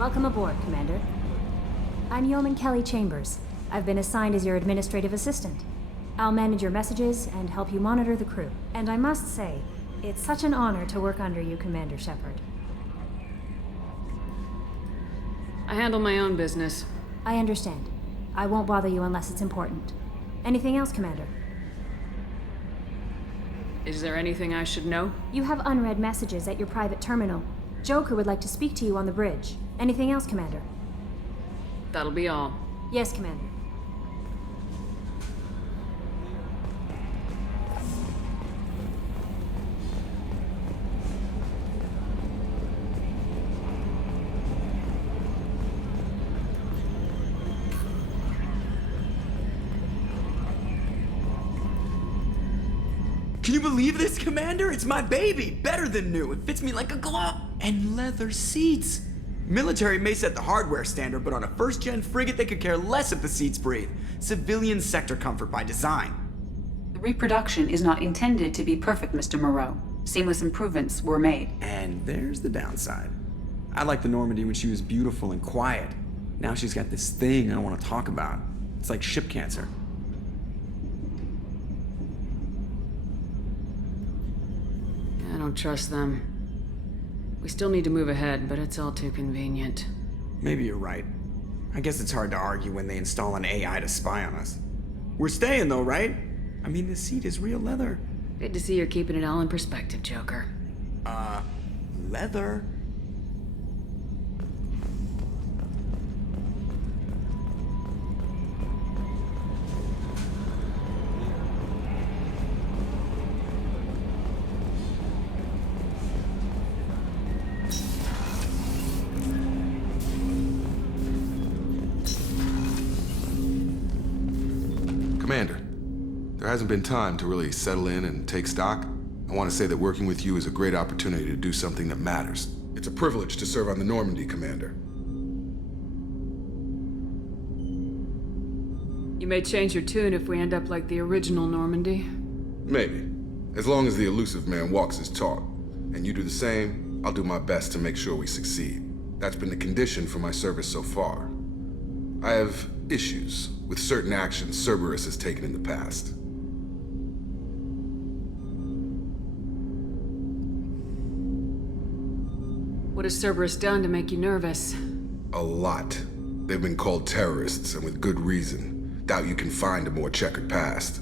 Welcome aboard, Commander. I'm Yeoman Kelly Chambers. I've been assigned as your administrative assistant. I'll manage your messages and help you monitor the crew. And I must say, it's such an honor to work under you, Commander Shepard. I handle my own business. I understand. I won't bother you unless it's important. Anything else, Commander? Is there anything I should know? You have unread messages at your private terminal. Joker would like to speak to you on the bridge. Anything else, Commander? That'll be all. Yes, Commander. Can you believe this, Commander? It's my baby! Better than new. It fits me like a glove. And leather seats. Military may set the hardware standard, but on a first-gen frigate, they could care less if the seats breathe. Civilian sector comfort by design. The reproduction is not intended to be perfect, Mr. Moreau. Seamless improvements were made. And there's the downside. I liked the Normandy when she was beautiful and quiet. Now she's got this thing I don't want to talk about. It's like ship cancer. I don't trust them. We still need to move ahead, but it's all too convenient. Maybe you're right. I guess it's hard to argue when they install an AI to spy on us. We're staying though, right? I mean, the seat is real leather. Good to see you're keeping it all in perspective, Joker. Leather? Commander, there hasn't been time to really settle in and take stock. I want to say that working with you is a great opportunity to do something that matters. It's a privilege to serve on the Normandy, Commander. You may change your tune if we end up like the original Normandy. Maybe. As long as the elusive man walks his talk, and you do the same, I'll do my best to make sure we succeed. That's been the condition for my service so far. I have issues with certain actions Cerberus has taken in the past. What has Cerberus done to make you nervous? A lot. They've been called terrorists, and with good reason. Doubt you can find a more checkered past.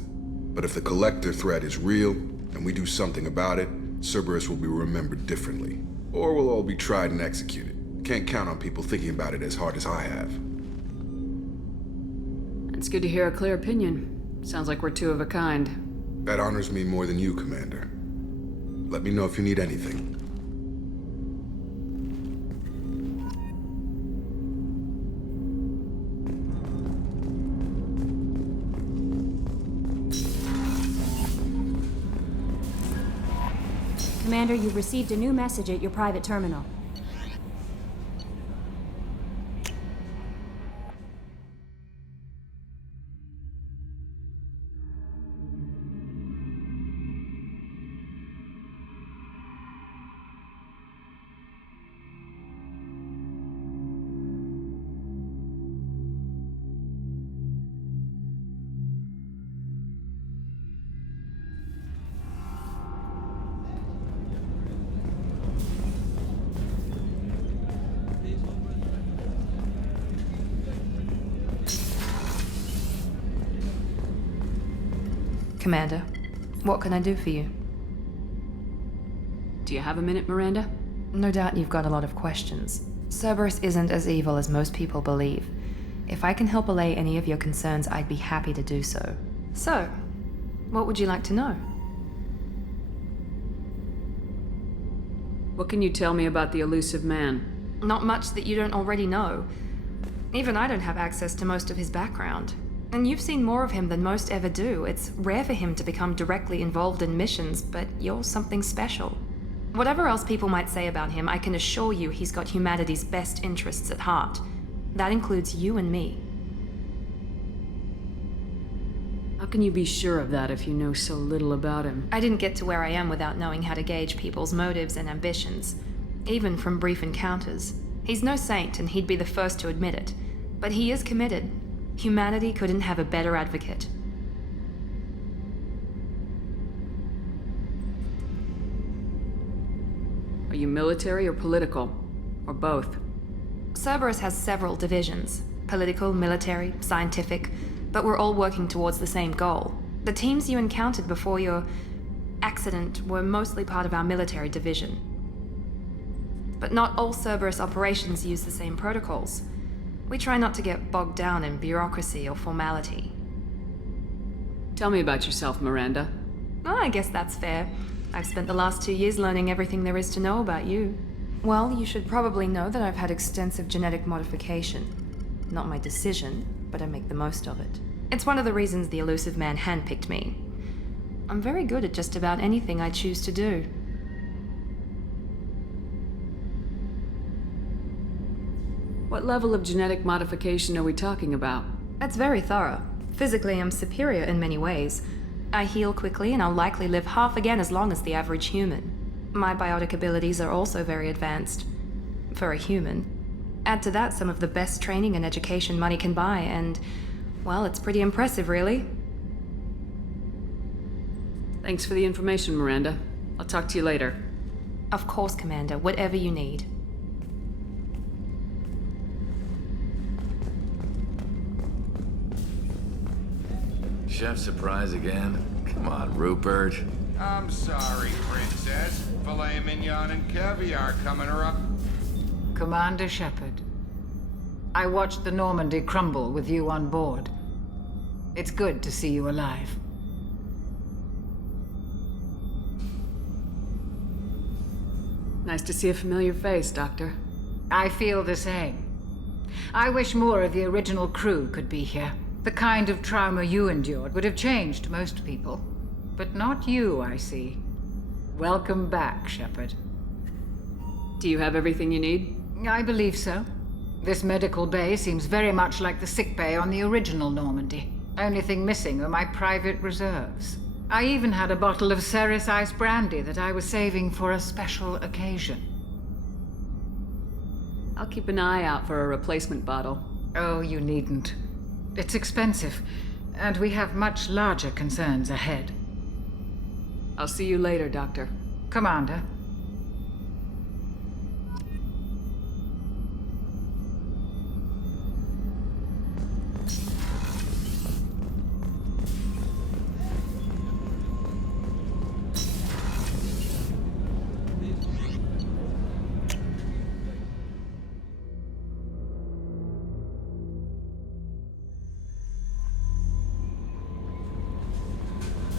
But if the Collector threat is real, and we do something about it, Cerberus will be remembered differently. Or we'll all be tried and executed. Can't count on people thinking about it as hard as I have. It's good to hear a clear opinion. Sounds like we're two of a kind. That honors me more than you, Commander. Let me know if you need anything. Commander, you've received a new message at your private terminal. Commander, what can I do for you? Do you have a minute, Miranda? No doubt you've got a lot of questions. Cerberus isn't as evil as most people believe. If I can help allay any of your concerns, I'd be happy to do so. So, what would you like to know? What can you tell me about the elusive man? Not much that you don't already know. Even I don't have access to most of his background. And you've seen more of him than most ever do. It's rare for him to become directly involved in missions, but you're something special. Whatever else people might say about him, I can assure you he's got humanity's best interests at heart. That includes you and me. How can you be sure of that if you know so little about him? I didn't get to where I am without knowing how to gauge people's motives and ambitions. Even from brief encounters. He's no saint, and he'd be the first to admit it. But he is committed. Humanity couldn't have a better advocate. Are you military or political? Or both? Cerberus has several divisions. Political, military, scientific. But we're all working towards the same goal. The teams you encountered before your accident were mostly part of our military division. But not all Cerberus operations use the same protocols. We try not to get bogged down in bureaucracy or formality. Tell me about yourself, Miranda. Oh, I guess that's fair. I've spent the last 2 years learning everything there is to know about you. Well, you should probably know that I've had extensive genetic modification. Not my decision, but I make the most of it. It's one of the reasons the Elusive Man handpicked me. I'm very good at just about anything I choose to do. What level of genetic modification are we talking about? That's very thorough. Physically, I'm superior in many ways. I heal quickly, and I'll likely live half again as long as the average human. My biotic abilities are also very advanced. For a human. Add to that some of the best training and education money can buy, and, well, it's pretty impressive, really. Thanks for the information, Miranda. I'll talk to you later. Of course, Commander, whatever you need. Chef surprise again? Come on, Rupert. I'm sorry, Princess. Filet mignon and caviar coming her up. Commander Shepard, I watched the Normandy crumble with you on board. It's good to see you alive. Nice to see a familiar face, Doctor. I feel the same. I wish more of the original crew could be here. The kind of trauma you endured would have changed most people. But not you, I see. Welcome back, Shepard. Do you have everything you need? I believe so. This medical bay seems very much like the sick bay on the original Normandy. Only thing missing are my private reserves. I even had a bottle of Ceres Ice brandy that I was saving for a special occasion. I'll keep an eye out for a replacement bottle. Oh, you needn't. It's expensive, and we have much larger concerns ahead. I'll see you later, Doctor. Commander.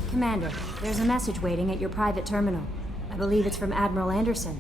Commander, there's a message waiting at your private terminal. I believe it's from Admiral Anderson.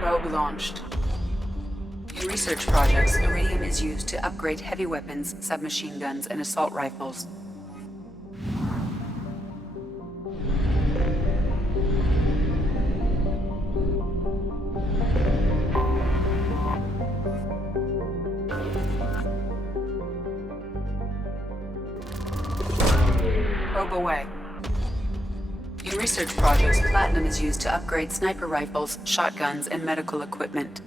Probe launched. In research projects, Iridium is used to upgrade heavy weapons, submachine guns, and assault rifles. Probe away. In research projects, Platinum is used to upgrade sniper rifles, shotguns, and medical equipment.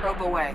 Probe away.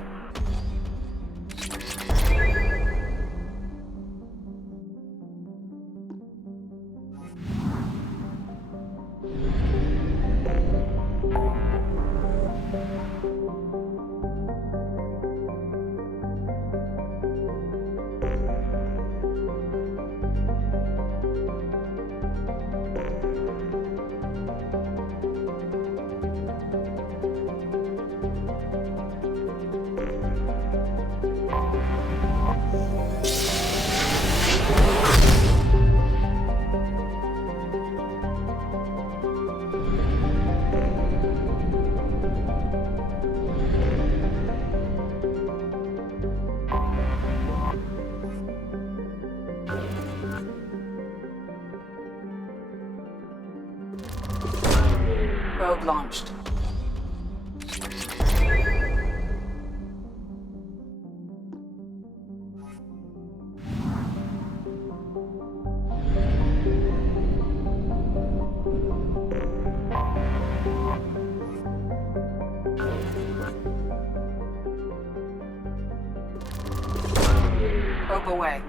Probe launched. Probe away.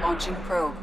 Launching probe.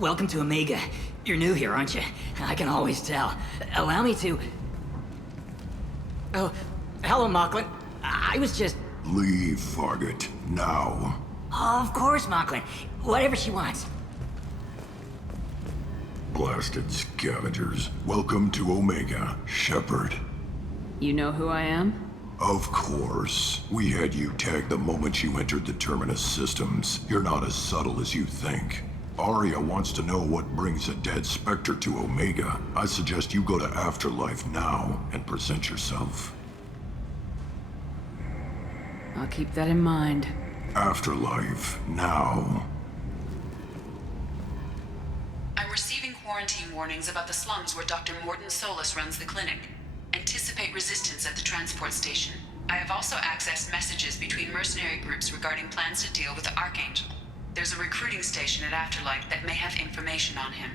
welcome to Omega. You're new here, aren't you? I can always tell. Allow me to... Oh, hello, Mocklin. I was just... Leave, Fargate. Now. Of course, Mocklin. Whatever she wants. Blasted scavengers. Welcome to Omega, Shepard. You know who I am? Of course. We had you tagged the moment you entered the Terminus systems. You're not as subtle as you think. Aria wants to know what brings a dead Spectre to Omega. I suggest you go to Afterlife now and present yourself. I'll keep that in mind. Afterlife, now. I'm receiving quarantine warnings about the slums where Dr. Morton Solus runs the clinic. Anticipate resistance at the transport station. I have also accessed messages between mercenary groups regarding plans to deal with the Archangel. There's a recruiting station at Afterlife that may have information on him.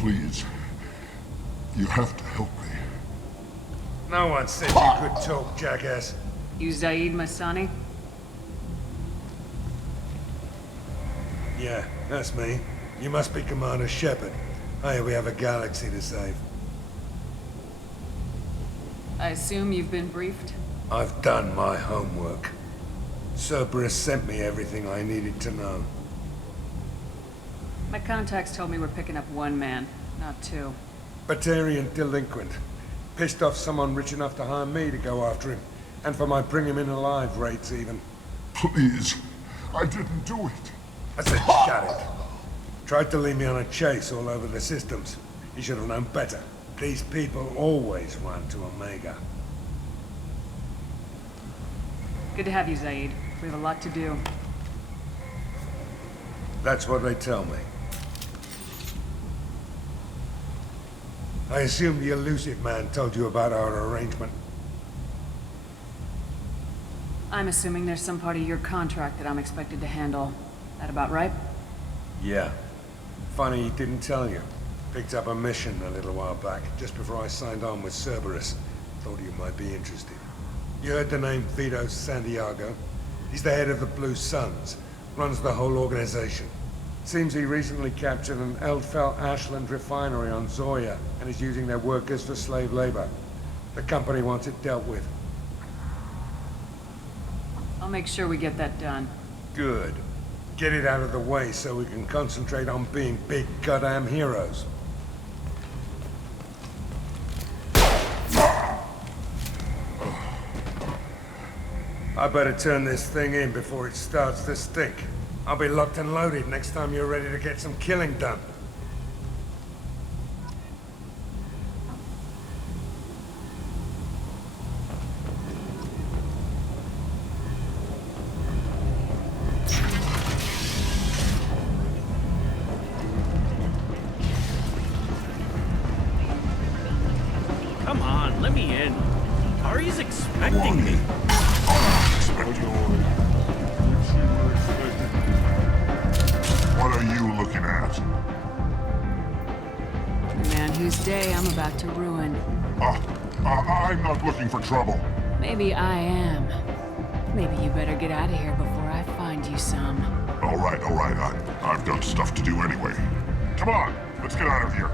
Please. You have to help me. No one said you could talk, jackass. You Zaid Masani? Yeah, that's me. You must be Commander Shepard. Hey, we have a galaxy to save. I assume you've been briefed? I've done my homework. Cerberus sent me everything I needed to know. My contacts told me we're picking up one man, not two. Batarian delinquent. Pissed off someone rich enough to hire me to go after him. And for my bring him in alive rates even. Please. I didn't do it. I said shut it. Tried to lead me on a chase all over the systems. He should have known better. These people always run to Omega. Good to have you, Zaid. We have a lot to do. That's what they tell me. I assume the elusive man told you about our arrangement. I'm assuming there's some part of your contract that I'm expected to handle. That about right? Yeah. Funny he didn't tell you. Picked up a mission a little while back, just before I signed on with Cerberus. Thought you might be interested. You heard the name Vito Santiago? He's the head of the Blue Suns. Runs the whole organization. Seems he recently captured an Eldfell Ashland refinery on Zoya and is using their workers for slave labor. The company wants it dealt with. I'll make sure we get that done. Good. Get it out of the way so we can concentrate on being big goddamn heroes. I better turn this thing in before it starts to stink. I'll be locked and loaded next time you're ready to get some killing done. Come on, let me in. Ari's expecting me. What are you looking at? The man whose day I'm about to ruin. I'm not looking for trouble. Maybe I am. Maybe you better get out of here before I find you some. All right. I've got stuff to do anyway. Come on, let's get out of here.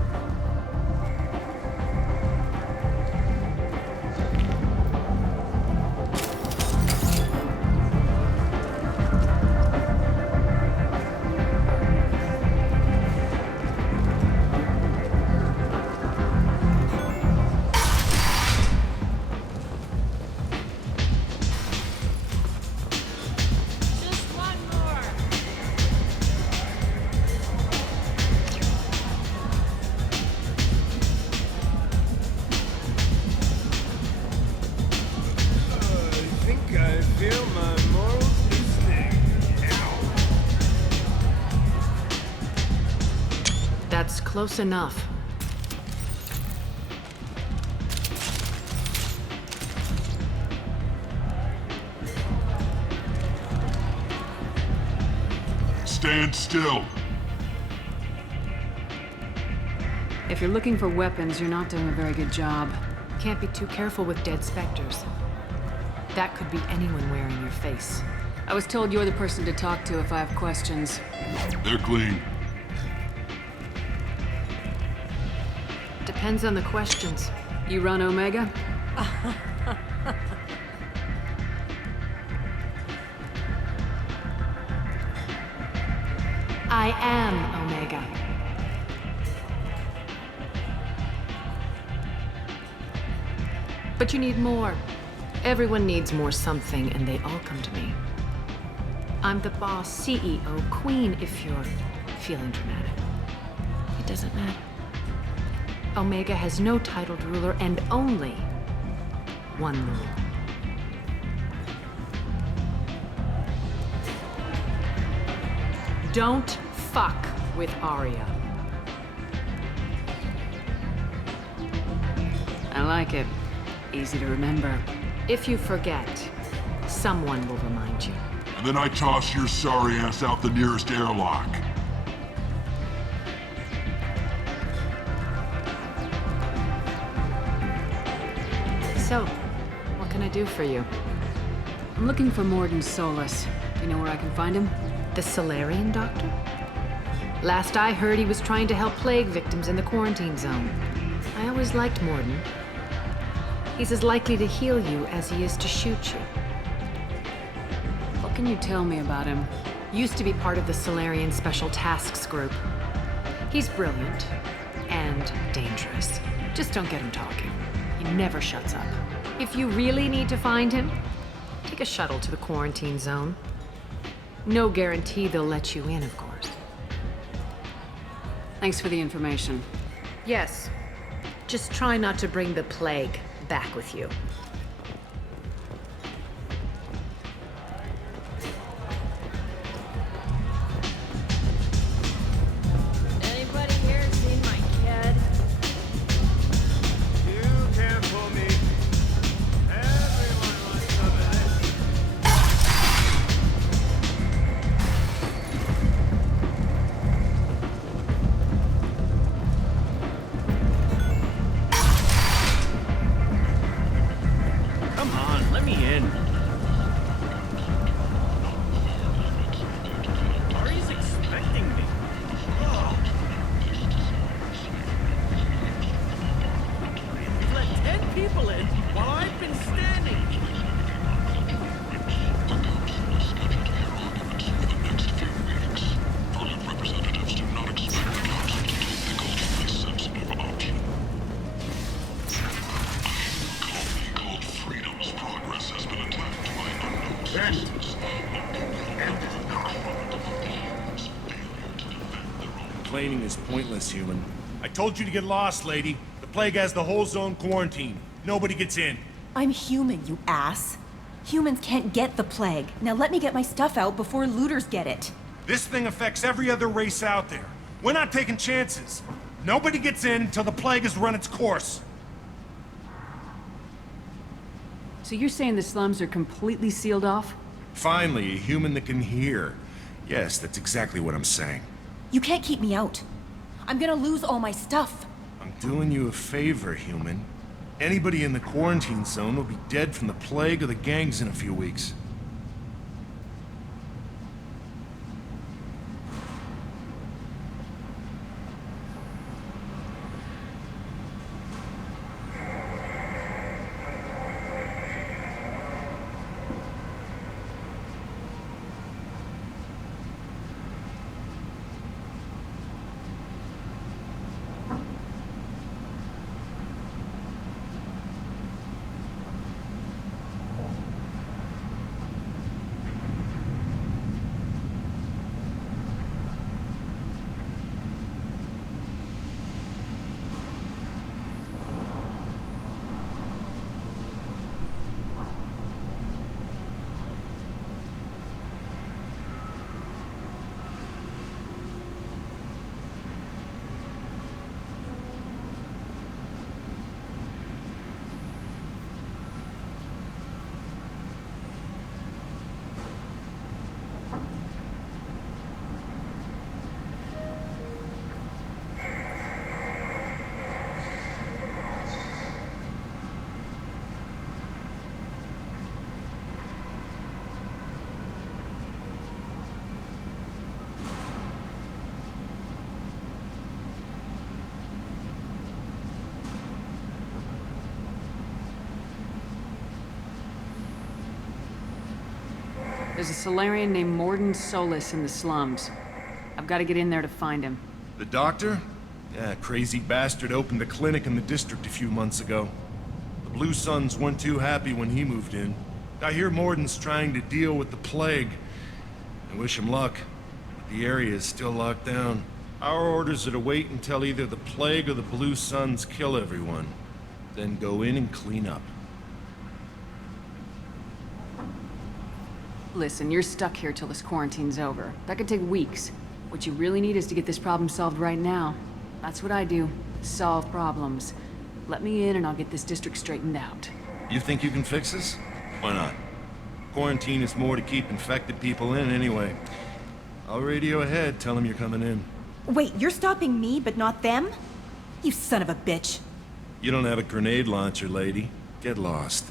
That's close enough. Stand still. If you're looking for weapons, you're not doing a very good job. Can't be too careful with dead specters. That could be anyone wearing your face. I was told you're the person to talk to if I have questions. They're clean. Depends on the questions. You run Omega? I am Omega. But you need more. Everyone needs more something, and they all come to me. I'm the boss, CEO, queen, if you're feeling dramatic. It doesn't matter. Omega has no titled ruler and only one rule. Don't fuck with Aria. I like it. Easy to remember. If you forget, someone will remind you. And then I toss your sorry ass out the nearest airlock. So, what can I do for you? I'm looking for Morden Solus. Do you know where I can find him? The Solarian doctor? Last I heard, he was trying to help plague victims in the quarantine zone. I always liked Morden. He's as likely to heal you as he is to shoot you. What can you tell me about him? Used to be part of the Solarian Special Tasks Group. He's brilliant and dangerous. Just don't get him talking. He never shuts up. If you really need to find him, take a shuttle to the quarantine zone. No guarantee they'll let you in, of course. Thanks for the information. Yes. Just try not to bring the plague back with you. Anybody here seen my kid? You can't fool me. Everyone wants some of this. Come on, let me in. Ari's expecting me. Oh. You've let 10 people in while I've been standing. Complaining is pointless, human. I told you to get lost, lady. The plague has the whole zone quarantined. Nobody gets in. I'm human, you ass. Humans can't get the plague. Now let me get my stuff out before looters get it. This thing affects every other race out there. We're not taking chances. Nobody gets in until the plague has run its course. So you're saying the slums are completely sealed off? Finally, a human that can hear. Yes, that's exactly what I'm saying. You can't keep me out. I'm gonna lose all my stuff. I'm doing you a favor, human. Anybody in the quarantine zone will be dead from the plague or the gangs in a few weeks. There's a Solarian named Morden Solus in the slums. I've got to get in there to find him. The doctor? Yeah, crazy bastard opened a clinic in the district a few months ago. The Blue Suns weren't too happy when he moved in. I hear Morden's trying to deal with the plague. I wish him luck, but the area is still locked down. Our orders are to wait until either the plague or the Blue Suns kill everyone. Then go in and clean up. Listen, you're stuck here till this quarantine's over. That could take weeks. What you really need is to get this problem solved right now. That's what I do. Solve problems. Let me in and I'll get this district straightened out. You think you can fix this? Why not? Quarantine is more to keep infected people in anyway. I'll radio ahead, tell them you're coming in. Wait, you're stopping me, but not them? You son of a bitch. You don't have a grenade launcher, lady. Get lost.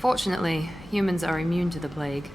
Fortunately, humans are immune to the plague.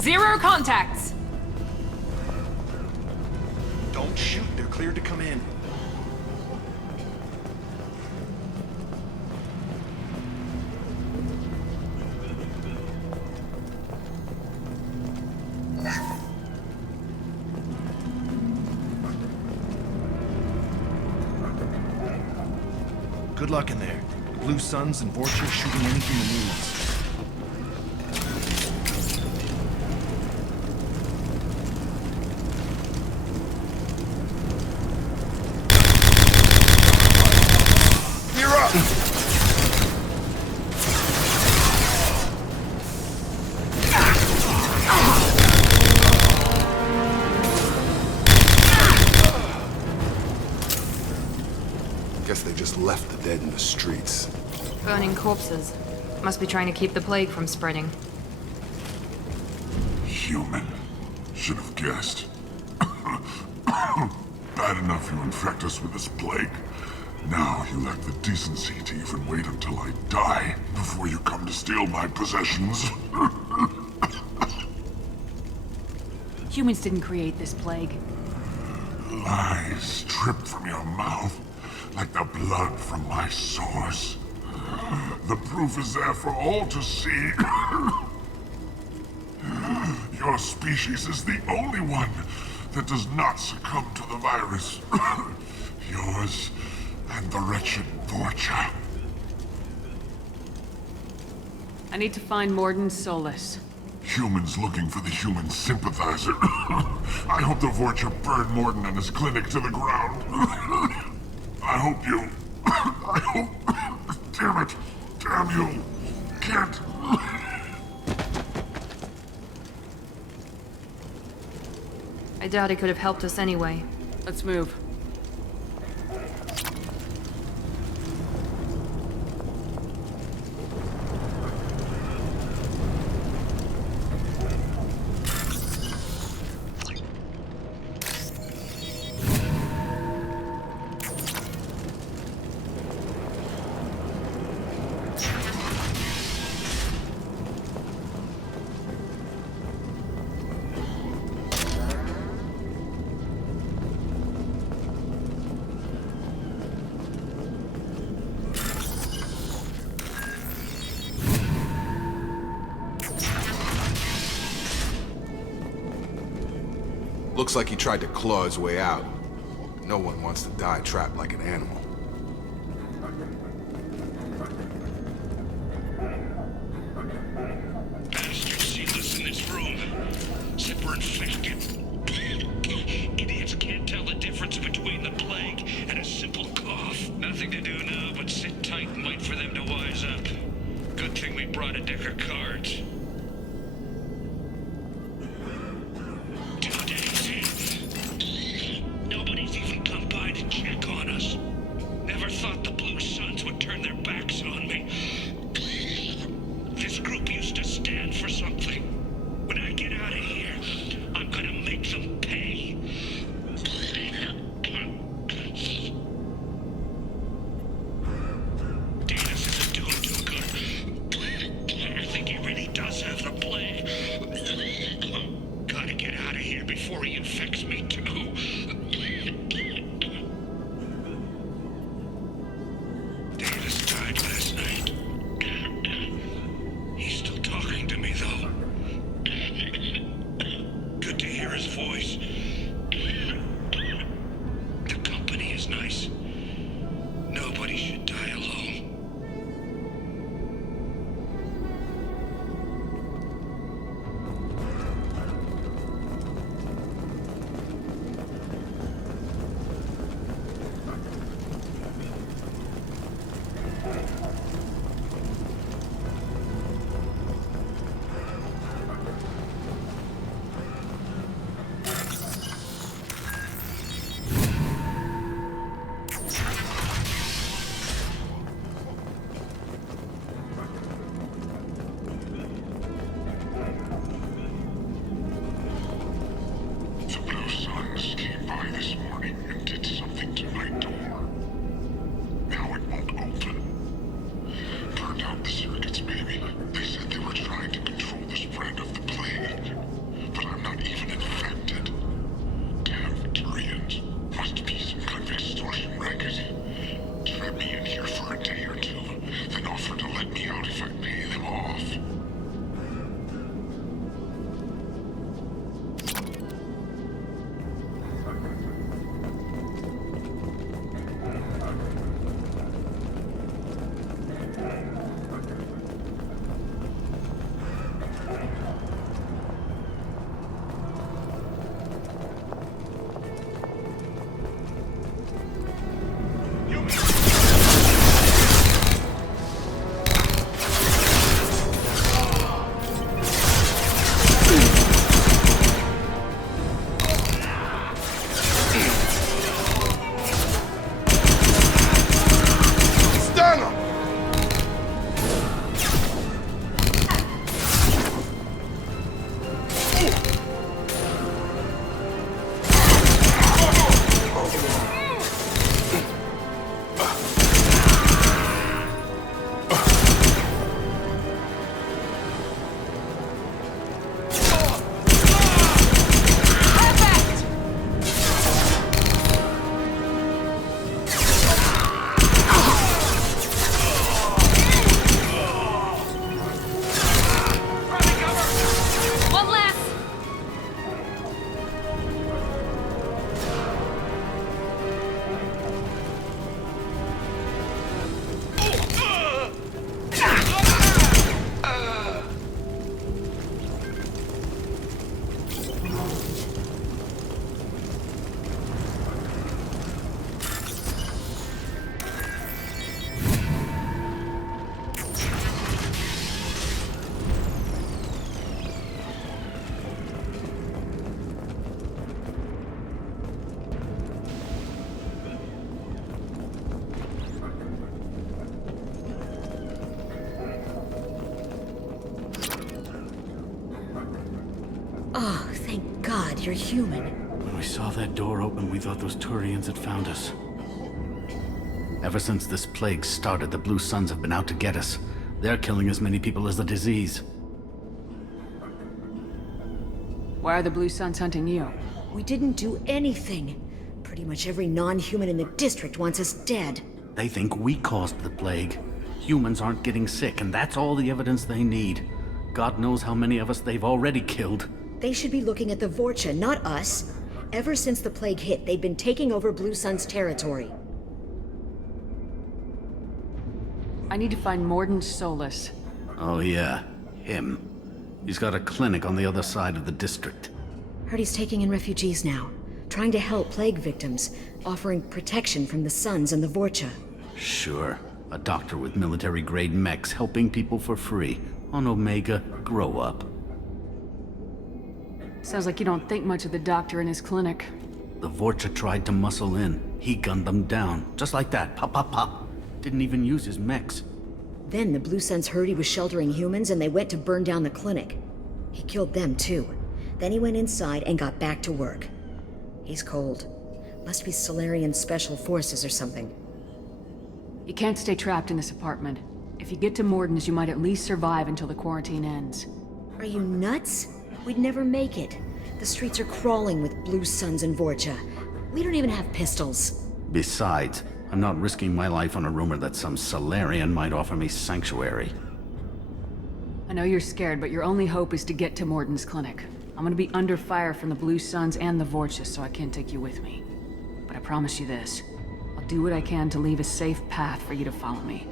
Zero contacts! Don't shoot, they're cleared to come in. Good luck in there. The Blue Suns and Vorcha shooting anything that moves. Guess they just left the dead in the streets. Burning corpses. Must be trying to keep the plague from spreading. Human. Should have guessed. Bad enough you infect us with this plague. Now you lack the decency to even wait until I die before you come to steal my possessions. Humans didn't create this plague. Lies drip from your mouth like the blood from my sores. The proof is there for all to see. Your species is the only one that does not succumb to the virus. Yours and the wretched Vorcha. I need to find Morden Solus. Humans looking for the human sympathizer. I hope the Vorcha burned Morden and his clinic to the ground. I hope you... I hope... Damn it. Damn you. Can't... I doubt he could have helped us anyway. Let's move. Looks like he tried to claw his way out. No one wants to die trapped like an animal. Bastard sealess in this room. Zipper and Fisk. can't tell the difference between the plague and a simple cough. Nothing to do now but sit tight and wait for them to wise up. Good thing we brought a deck of cards. 2 days in. Nobody's even come by to check on us. Never thought the Blue Suns would turn their backs on me. This group used to stand for something. When I get out of here, I'm gonna make them pay. Danis isn't doing too good. I think he really does have the plague. Gotta get out of here before he infects me too. Danis died last night. He's still talking to me, though. Good to hear his voice. The company is nice. Nobody should die alone. The Blue Suns came by this morning and did something to my door. Now it won't open. Turned out the circuits, maybe. They said they were trying to control the spread of the plague. But I'm not even infected. Damn Turians. Must be some kind of extortion racket. Trap me in here for a day or two, then offer to let me out if I pay them off. Stun him! One less! Oh, thank God you're human. When we saw that door open, we thought those Turians had found us. Ever since this plague started, the Blue Suns have been out to get us. They're killing as many people as the disease. Why are the Blue Suns hunting you? We didn't do anything. Pretty much every non-human in the district wants us dead. They think we caused the plague. Humans aren't getting sick, and that's all the evidence they need. God knows how many of us they've already killed. They should be looking at the Vorcha, not us. Ever since the plague hit, they've been taking over Blue Sun's territory. I need to find Mordin Solus. Oh yeah, him. He's got a clinic on the other side of the district. Heard he's taking in refugees now. trying to help plague victims, offering protection from the Suns and the Vorcha. Sure. A doctor with military-grade mechs helping people for free. On Omega, grow up. Sounds like you don't think much of the doctor in his clinic. The Vorcha tried to muscle in. He gunned them down. Just like that. Pop, pop, pop. Didn't even use his mechs. Then the Blue Suns heard he was sheltering humans and they went to burn down the clinic. He killed them too. Then he went inside and got back to work. He's cold. Must be Salarian Special Forces or something. You can't stay trapped in this apartment. If you get to Morden's, you might at least survive until the quarantine ends. Are you nuts? We'd never make it. The streets are crawling with Blue Suns and Vorcha. We don't even have pistols. Besides, I'm not risking my life on a rumor that some Salarian might offer me sanctuary. I know you're scared, but your only hope is to get to Morden's clinic. I'm gonna be under fire from the Blue Suns and the Vorcha, so I can't take you with me. But I promise you this. I'll do what I can to leave a safe path for you to follow me.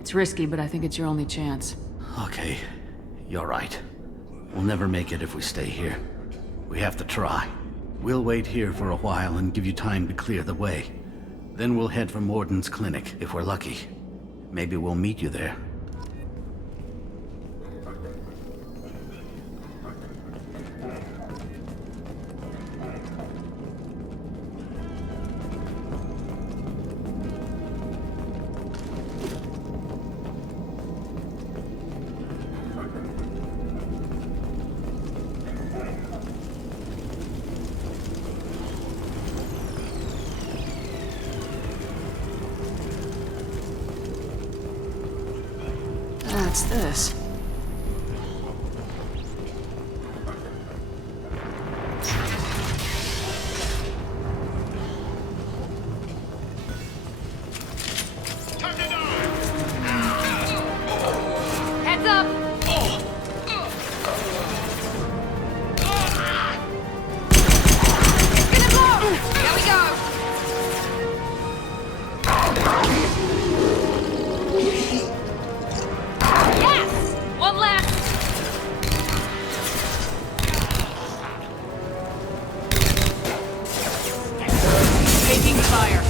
It's risky, but I think it's your only chance. Okay, you're right. We'll never make it if we stay here. We have to try. We'll wait here for a while and give you time to clear the way. Then we'll head for Morden's clinic, if we're lucky. Maybe we'll meet you there. What's this? Heads up! It's gonna blow! Here we go! Yes! One left! Taking fire.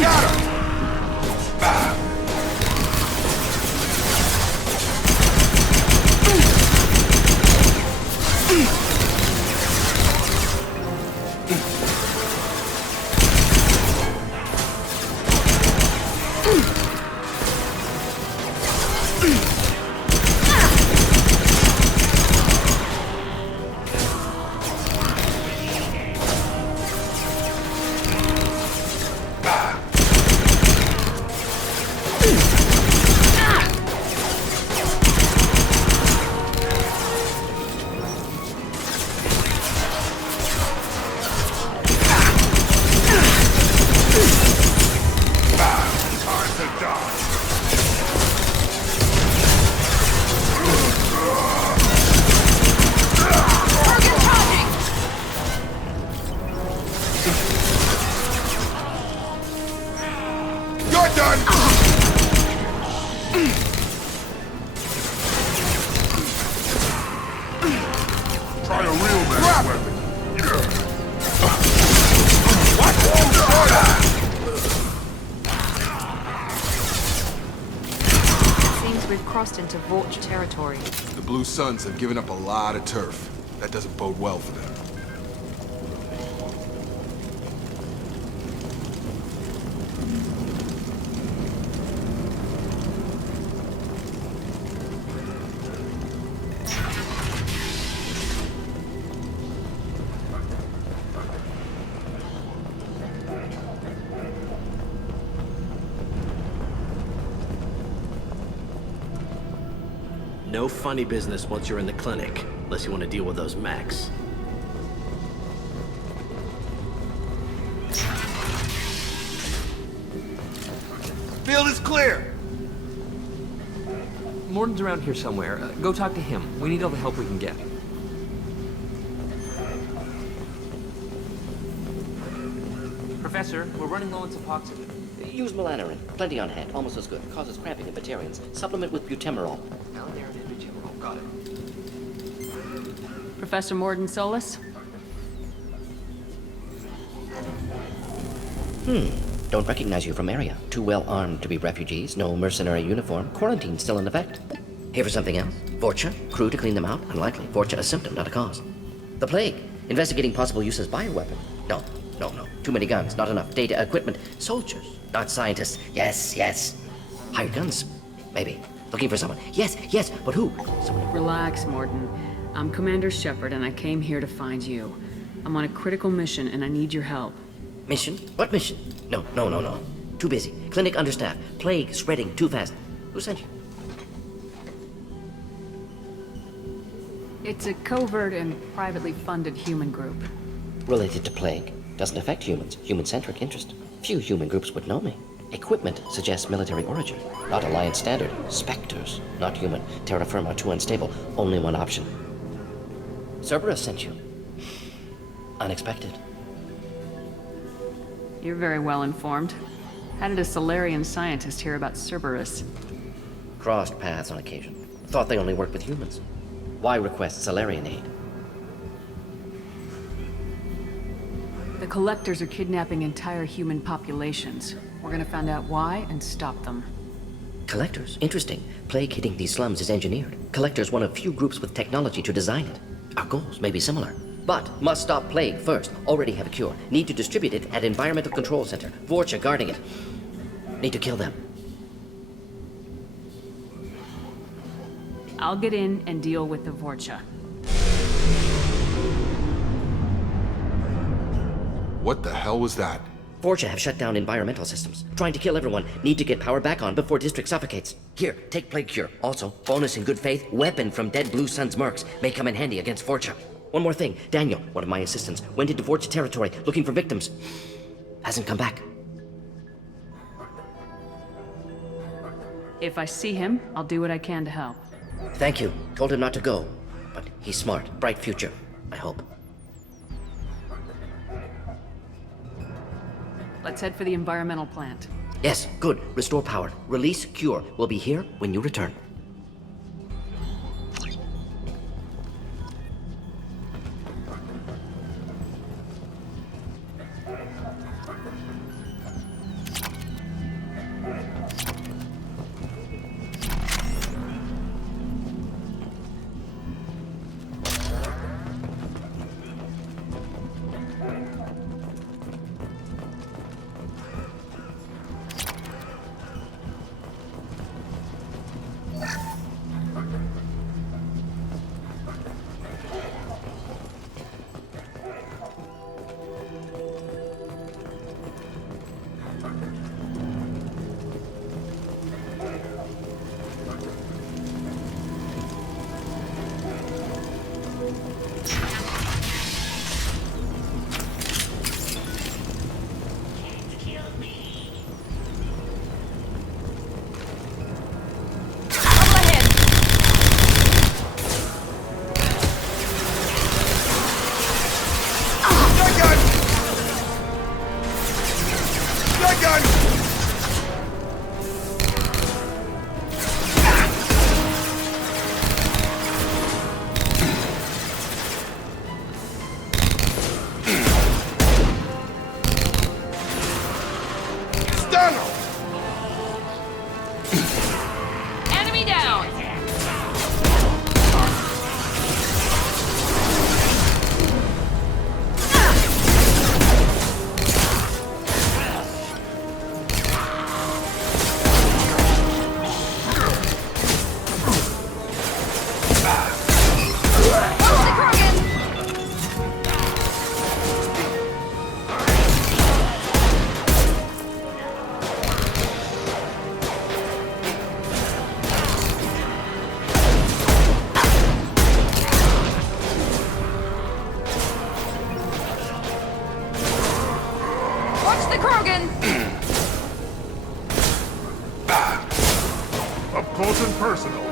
Got him! Try a real man's weapon. Seems we've crossed into Vorch territory. The Blue Suns have given up a lot of turf. That doesn't bode well for them. No funny business once you're in the clinic, unless you want to deal with those mechs. Field is clear! Morden's around here somewhere. Go talk to him. We need all the help we can get. Professor, we're running low on Suboxone. Use melanorin. Plenty on hand. Almost as good. Causes cramping in Batarians. Supplement with butemerol. Melanorin and butemerol. Got it. Professor Morden Solus? Don't recognize you from area. Too well armed to be refugees. No mercenary uniform. Quarantine still in effect. Here for something else? Vorcha? Crew to clean them out? Unlikely. Vorcha a symptom, not a cause. The plague. Investigating possible use as bioweapon. No. Too many guns, not enough. Data, equipment. Soldiers, not scientists. Yes. Hired guns? Maybe. Looking for someone. Yes, but who? Someone. Relax, Morden. I'm Commander Shepard, and I came here to find you. I'm on a critical mission, and I need your help. Mission? What mission? No. Too busy. Clinic understaffed. Plague spreading too fast. Who sent you? It's a covert and privately funded human group. Related to plague. Doesn't affect humans. Human-centric interest. Few human groups would know me. Equipment suggests military origin. Not Alliance standard. Spectres. Not human. Terra firma too unstable. Only one option. Cerberus sent you. Unexpected. You're very well informed. How did a Solarian scientist hear about Cerberus? Crossed paths on occasion. Thought they only worked with humans. Why request Solarian aid? The Collectors are kidnapping entire human populations. We're gonna find out why and stop them. Collectors? Interesting. Plague hitting these slums is engineered. Collectors one of few groups with technology to design it. Our goals may be similar. But must stop plague first. Already have a cure. Need to distribute it at Environmental Control Center. Vorcha guarding it. Need to kill them. I'll get in and deal with the Vorcha. What the hell was that? Vorcha have shut down environmental systems. Trying to kill everyone. Need to get power back on before District suffocates. Here, take Plague Cure. Also, bonus in good faith, weapon from dead Blue Sun's mercs. May come in handy against Vorcha. One more thing. Daniel, one of my assistants, went into Vorcha territory looking for victims. Hasn't come back. If I see him, I'll do what I can to help. Thank you. Told him not to go. But he's smart. Bright future, I hope. Let's head for the environmental plant. Yes, good. Restore power. Release Cure. We'll be here when you return. Enemy down! Watch the Krogan! Up close and personal.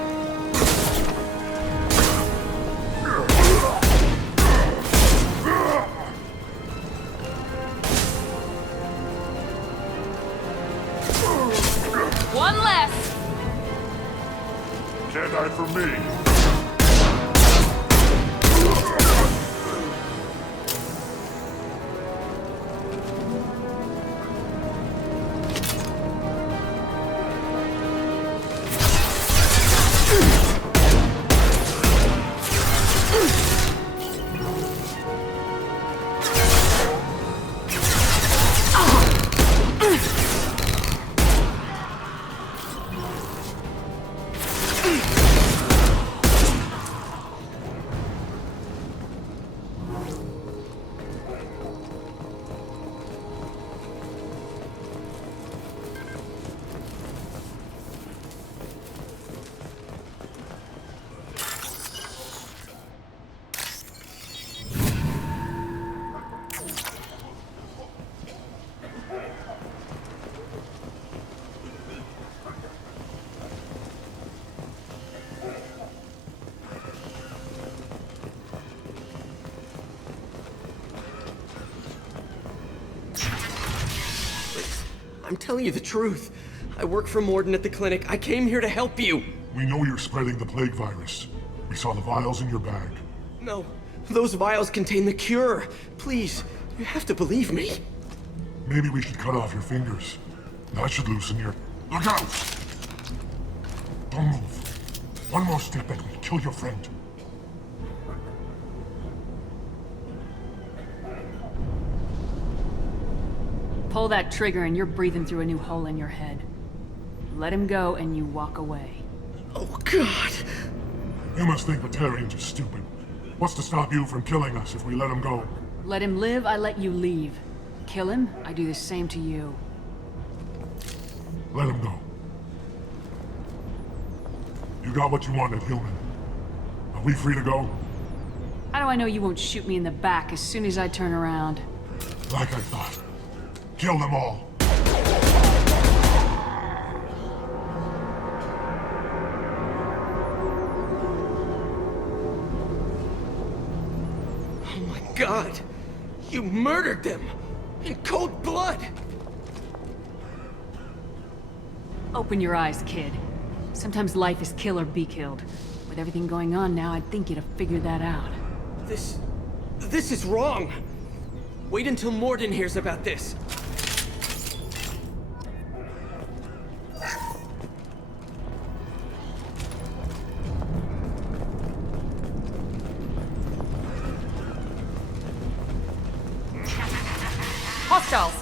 I'm telling you the truth. I work for Morden at the clinic. I came here to help you. We know you're spreading the plague virus. We saw the vials in your bag. No, those vials contain the cure. Please, you have to believe me. Maybe we should cut off your fingers. That should loosen your... Look out! Don't move. One more step and we'll kill your friend. Pull that trigger and you're breathing through a new hole in your head. Let him go and you walk away. Oh, God. You must think Batarians are stupid. What's to stop you from killing us if we let him go? Let him live, I let you leave. Kill him, I do the same to you. Let him go. You got what you wanted, human. Are we free to go? How do I know you won't shoot me in the back as soon as I turn around? Like I thought. Kill them all. Oh my God! You murdered them! In cold blood! Open your eyes, kid. Sometimes life is kill or be killed. With everything going on now, I'd think you'd have figured that out. This is wrong! Wait until Morden hears about this. Hostiles!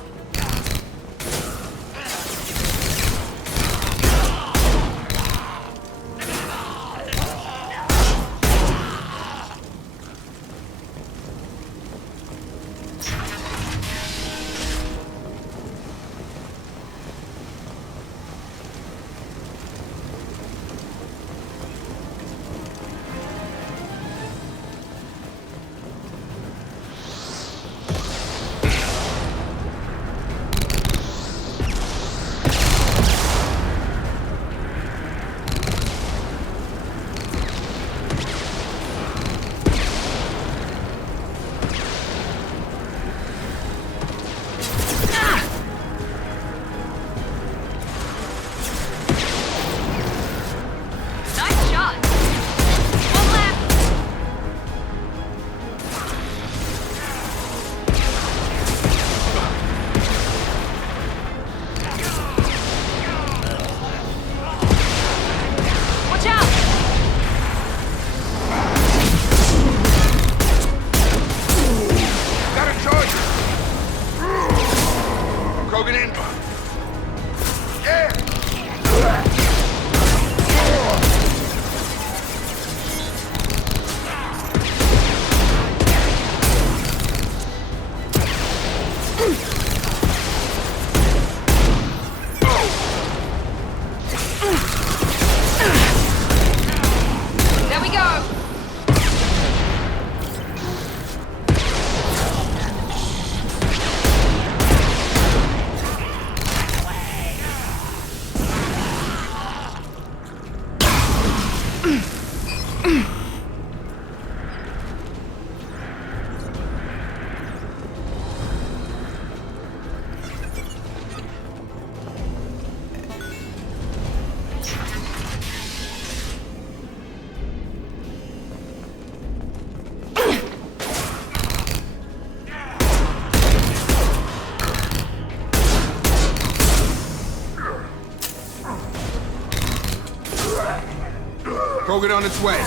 Krogan on its way.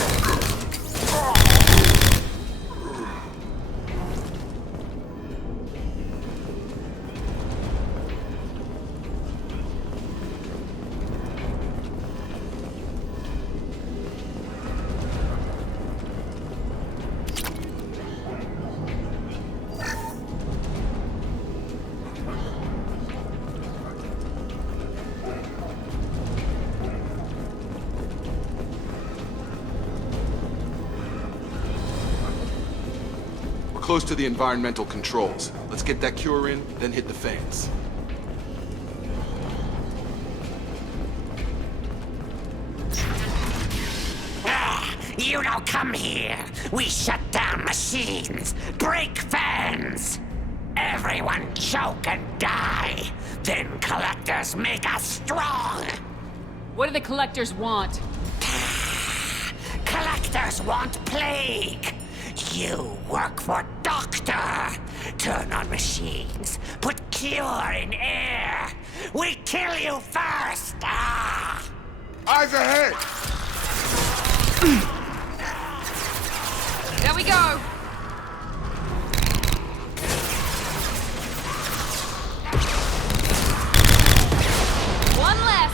Close to the environmental controls. Let's get that cure in, then hit the fans. You don't come here. We shut down machines, break fans. Everyone choke and die. Then collectors make us strong. What do the collectors want? Collectors want plague. You work for Doctor. Turn on machines. Put cure in air. We kill you first. Ah! Eyes ahead! There we go. One less.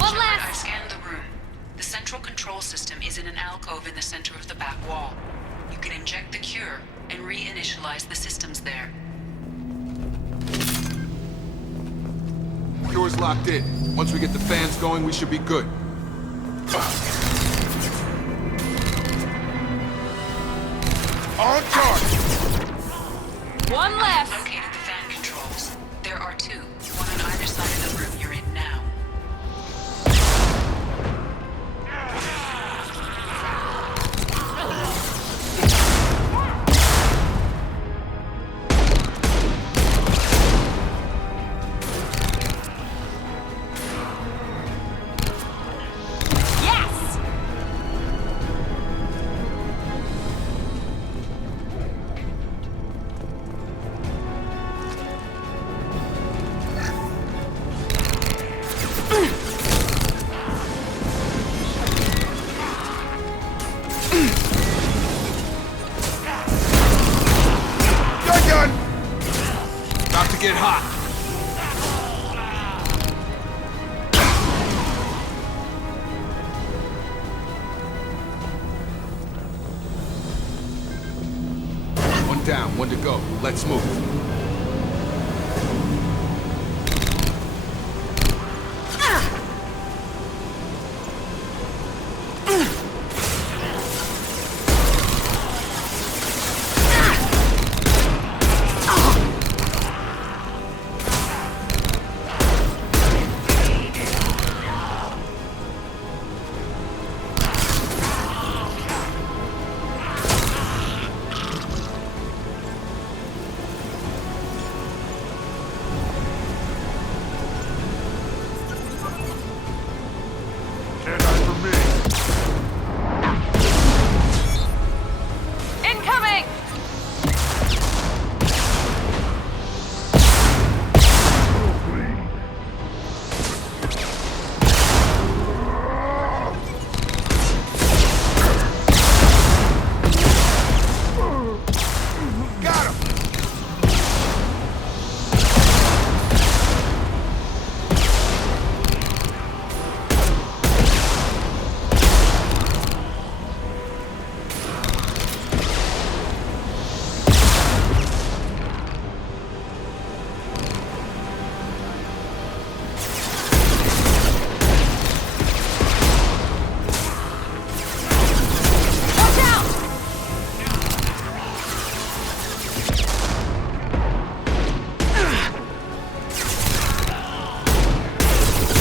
One less. I scanned the room. The central control system is in an alcove in the center of the back wall. You can inject the cure and reinitialize the systems there. Cure's locked in. Once we get the fans going, we should be good. On target! One less. I've located the fan controls. There are two, one on either side of the room you're in now. Get hot. One down, one to go. Let's move. Incoming. Got him!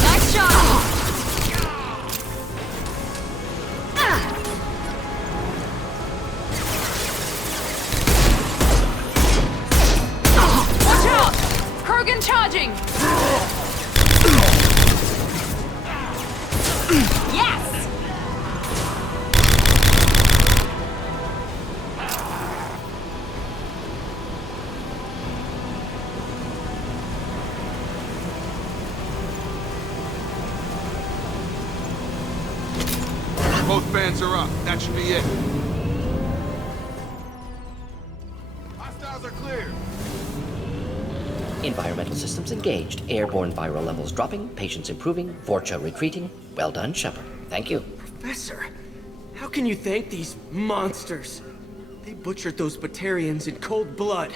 Nice shot. Watch out! Krogan charging! Yes! Both fans are up. That should be it. Hostiles are clear. Environmental systems engaged. Airborne viral levels dropping. Patients improving. Vorcha retreating. Well done, Shepard. Thank you. Professor, how can you thank these monsters? They butchered those Batarians in cold blood.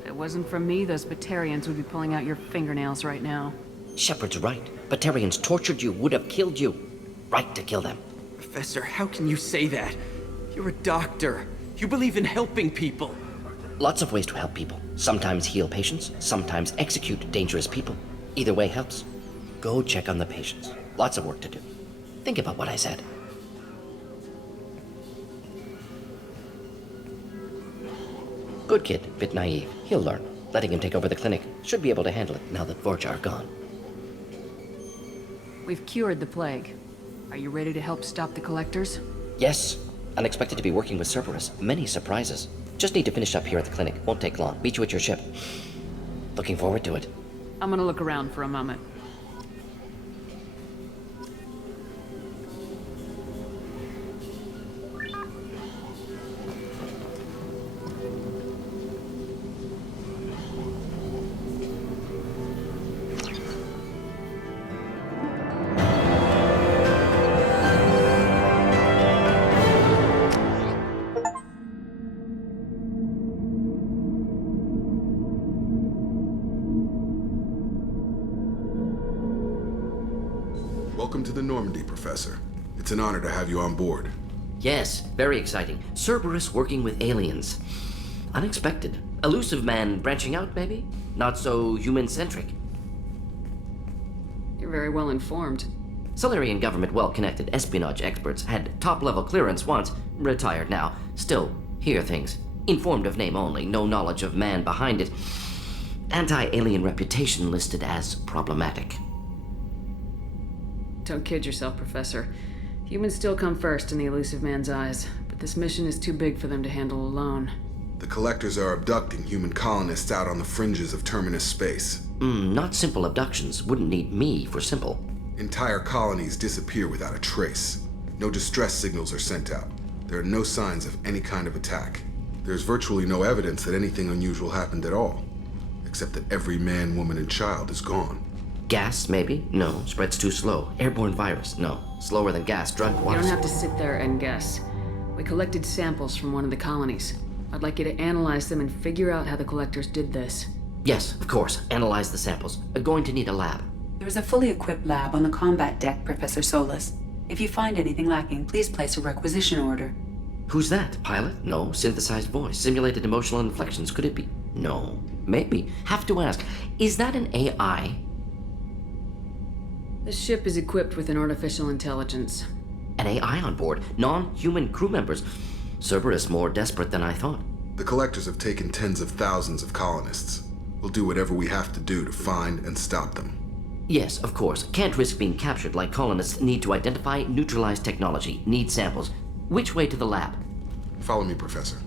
If it wasn't for me, those Batarians would be pulling out your fingernails right now. Shepard's right. Batarians tortured you, would have killed you. Right to kill them. Professor, how can you say that? You're a doctor. You believe in helping people. Lots of ways to help people. Sometimes heal patients, sometimes execute dangerous people. Either way helps. Go check on the patients. Lots of work to do. Think about what I said. Good kid, bit naive. He'll learn. Letting him take over the clinic. Should be able to handle it now that Vorcha are gone. We've cured the plague. Are you ready to help stop the collectors? Yes. Unexpected to be working with Cerberus. Many surprises. Just need to finish up here at the clinic. Won't take long. Meet you at your ship. Looking forward to it. I'm gonna look around for a moment. Welcome to the Normandy, Professor. It's an honor to have you on board. Yes, very exciting. Cerberus working with aliens. Unexpected. Elusive man branching out, maybe? Not so human-centric. You're very well informed. Solarian government well-connected espionage experts had top-level clearance once, retired now. Still, hear things. Informed of name only, no knowledge of man behind it. Anti-alien reputation listed as problematic. Don't kid yourself, Professor. Humans still come first in the elusive man's eyes, but this mission is too big for them to handle alone. The Collectors are abducting human colonists out on the fringes of Terminus space. Not simple abductions. Wouldn't need me for simple. Entire colonies disappear without a trace. No distress signals are sent out. There are no signs of any kind of attack. There's virtually no evidence that anything unusual happened at all, except that every man, woman, and child is gone. Gas, maybe? No. Spreads too slow. Airborne virus? No. Slower than gas. Drug You water. don't have to sit there and guess. We collected samples from one of the colonies. I'd like you to analyze them and figure out how the Collectors did this. Yes, of course. Analyze the samples. Going to need a lab. There is a fully equipped lab on the combat deck, Professor Solus. If you find anything lacking, please place a requisition order. Who's that? Pilot? No. Synthesized voice. Simulated emotional inflections. Could it be? No. Maybe. Have to ask. Is that an AI? This ship is equipped with an artificial intelligence. An AI on board. Non-human crew members. Cerberus more desperate than I thought. The Collectors have taken tens of thousands of colonists. We'll do whatever we have to do to find and stop them. Yes, of course. Can't risk being captured like colonists need to identify, neutralize technology, need samples. Which way to the lab? Follow me, Professor.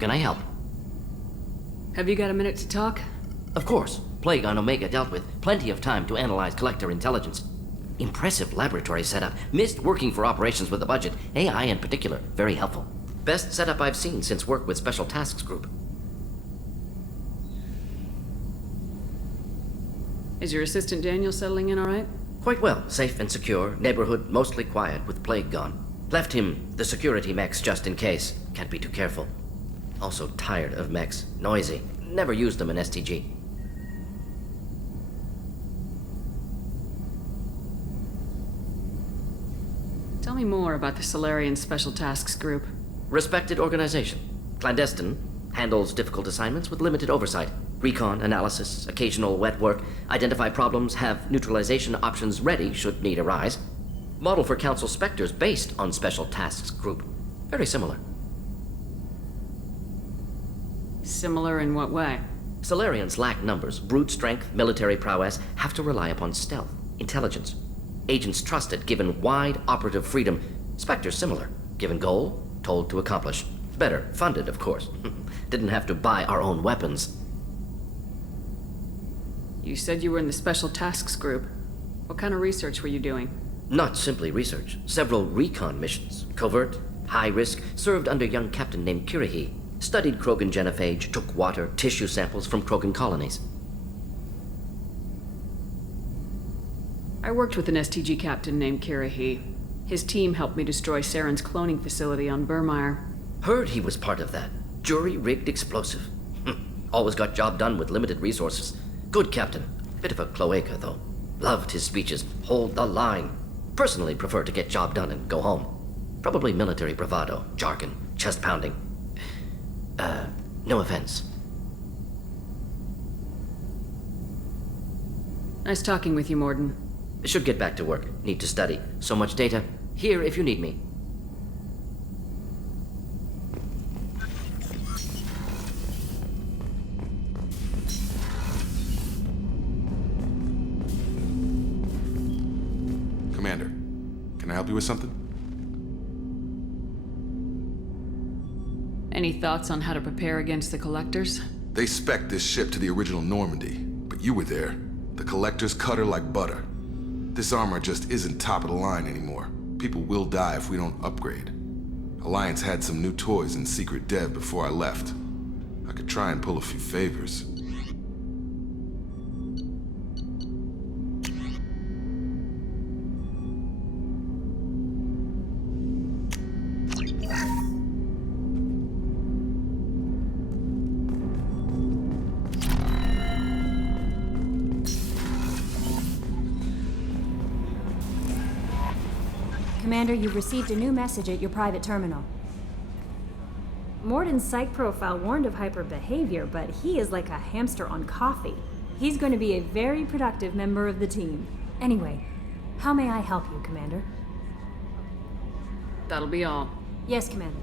can I help? Have you got a minute to talk? Of course. Plague on Omega dealt with. Plenty of time to analyze Collector intelligence. Impressive laboratory setup. Missed working for operations with a budget. AI in particular. Very helpful. Best setup I've seen since work with Special Tasks Group. Is your assistant Daniel settling in all right? Quite well. Safe and secure. Neighborhood mostly quiet with Plague gone. Left him the security mechs just in case. Can't be too careful. Also tired of mechs. Noisy. Never used them in STG. Tell me more about the Solarian Special Tasks Group. Respected organization. Clandestine. Handles difficult assignments with limited oversight. Recon, analysis, occasional wet work. Identify problems, have neutralization options ready should need arise. Model for Council Spectres based on Special Tasks Group. Very similar. Similar in what way? Solarians lack numbers, brute strength, military prowess, have to rely upon stealth, intelligence. Agents trusted, given wide operative freedom. Spectres similar, given goal, told to accomplish. Better, funded, of course. Didn't have to buy our own weapons. You said you were in the Special Tasks Group. What kind of research were you doing? Not simply research. Several recon missions. Covert, high risk, served under a young captain named Kirahi. Studied Krogan genophage, took water, tissue samples from Krogan colonies. I worked with an STG captain named Kirahi. His team helped me destroy Saren's cloning facility on Burmire. Heard he was part of that. Jury-rigged explosive. Always got job done with limited resources. Good captain. Bit of a cloaca, though. Loved his speeches. Hold the line. Personally prefer to get job done and go home. Probably military bravado, jargon, chest pounding. No offense. Nice talking with you, Morden. Should get back to work. Need to study. So much data. Here if you need me. Commander, can I help you with something? Any thoughts on how to prepare against the Collectors? They spec'd this ship to the original Normandy, but you were there. The Collectors cut her like butter. This armor just isn't top of the line anymore. People will die if we don't upgrade. Alliance had some new toys in secret dev before I left. I could try and pull a few favors. Commander, you've received a new message at your private terminal. Morden's psych profile warned of hyper behavior, but he is like a hamster on coffee. He's going to be a very productive member of the team. Anyway, how may I help you, Commander? That'll be all. Yes, Commander.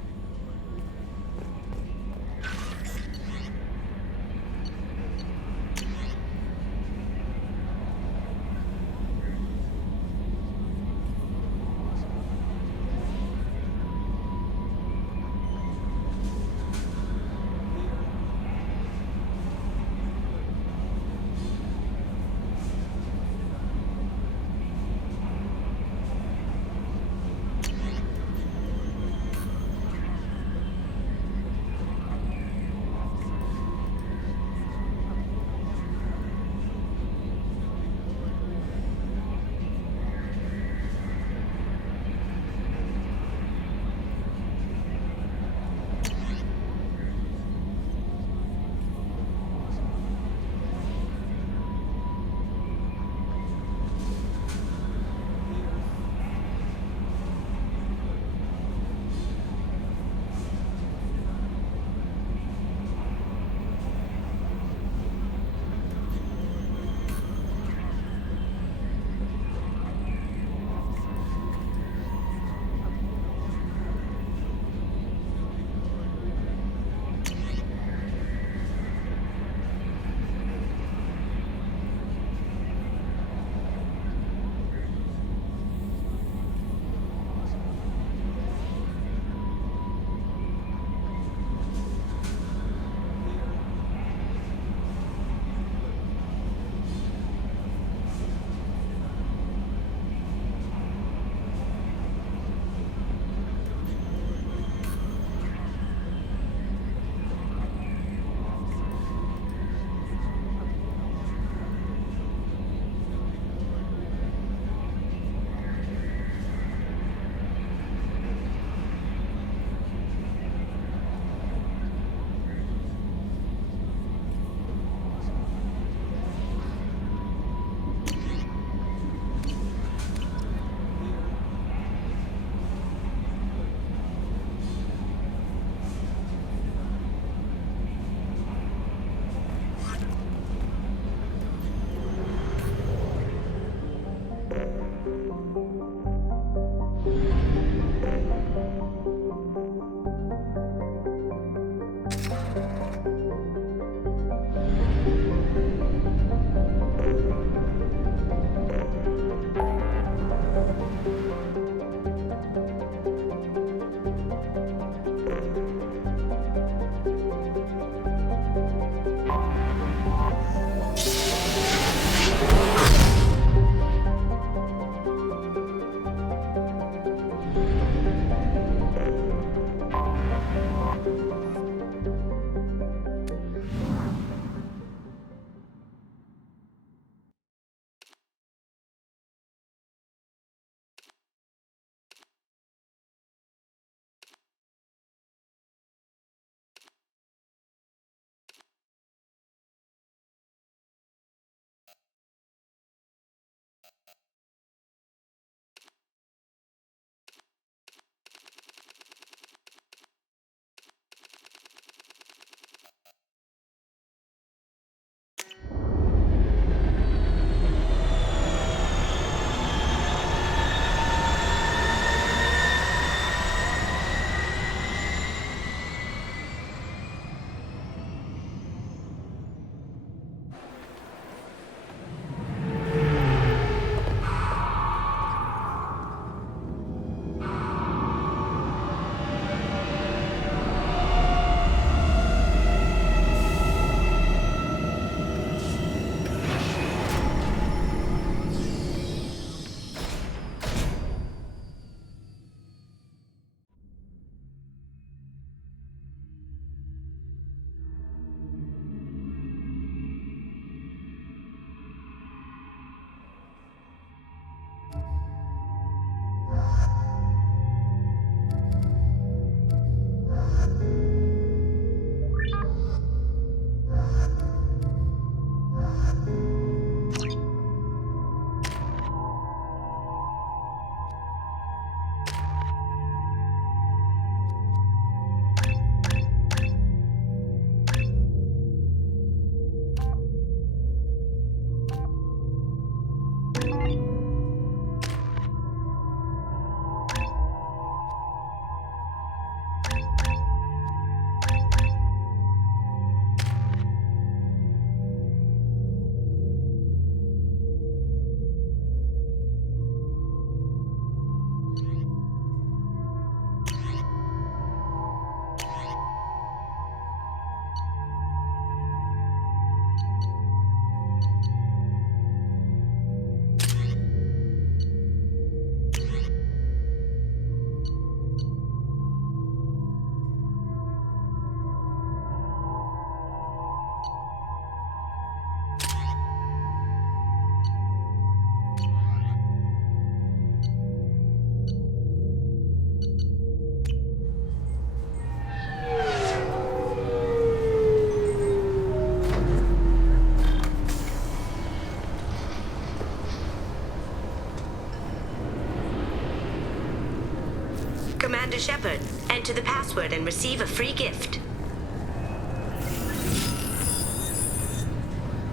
enter the password and receive a free gift.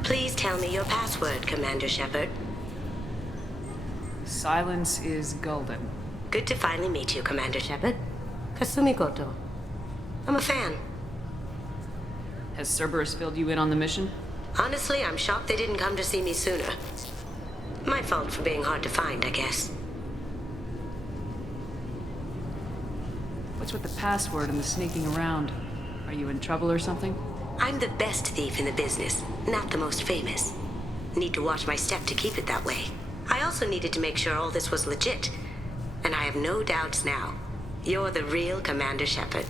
Please tell me your password, Commander Shepard. Silence is golden. Good to finally meet you, Commander Shepard. Kasumi Goto. I'm a fan. Has Cerberus filled you in on the mission? Honestly, I'm shocked they didn't come to see me sooner. My fault for being hard to find, I guess. What's with the password and the sneaking around? Are you in trouble or something? I'm the best thief in the business, not the most famous. Need to watch my step to keep it that way. I also needed to make sure all this was legit. And I have no doubts now. You're the real Commander Shepard.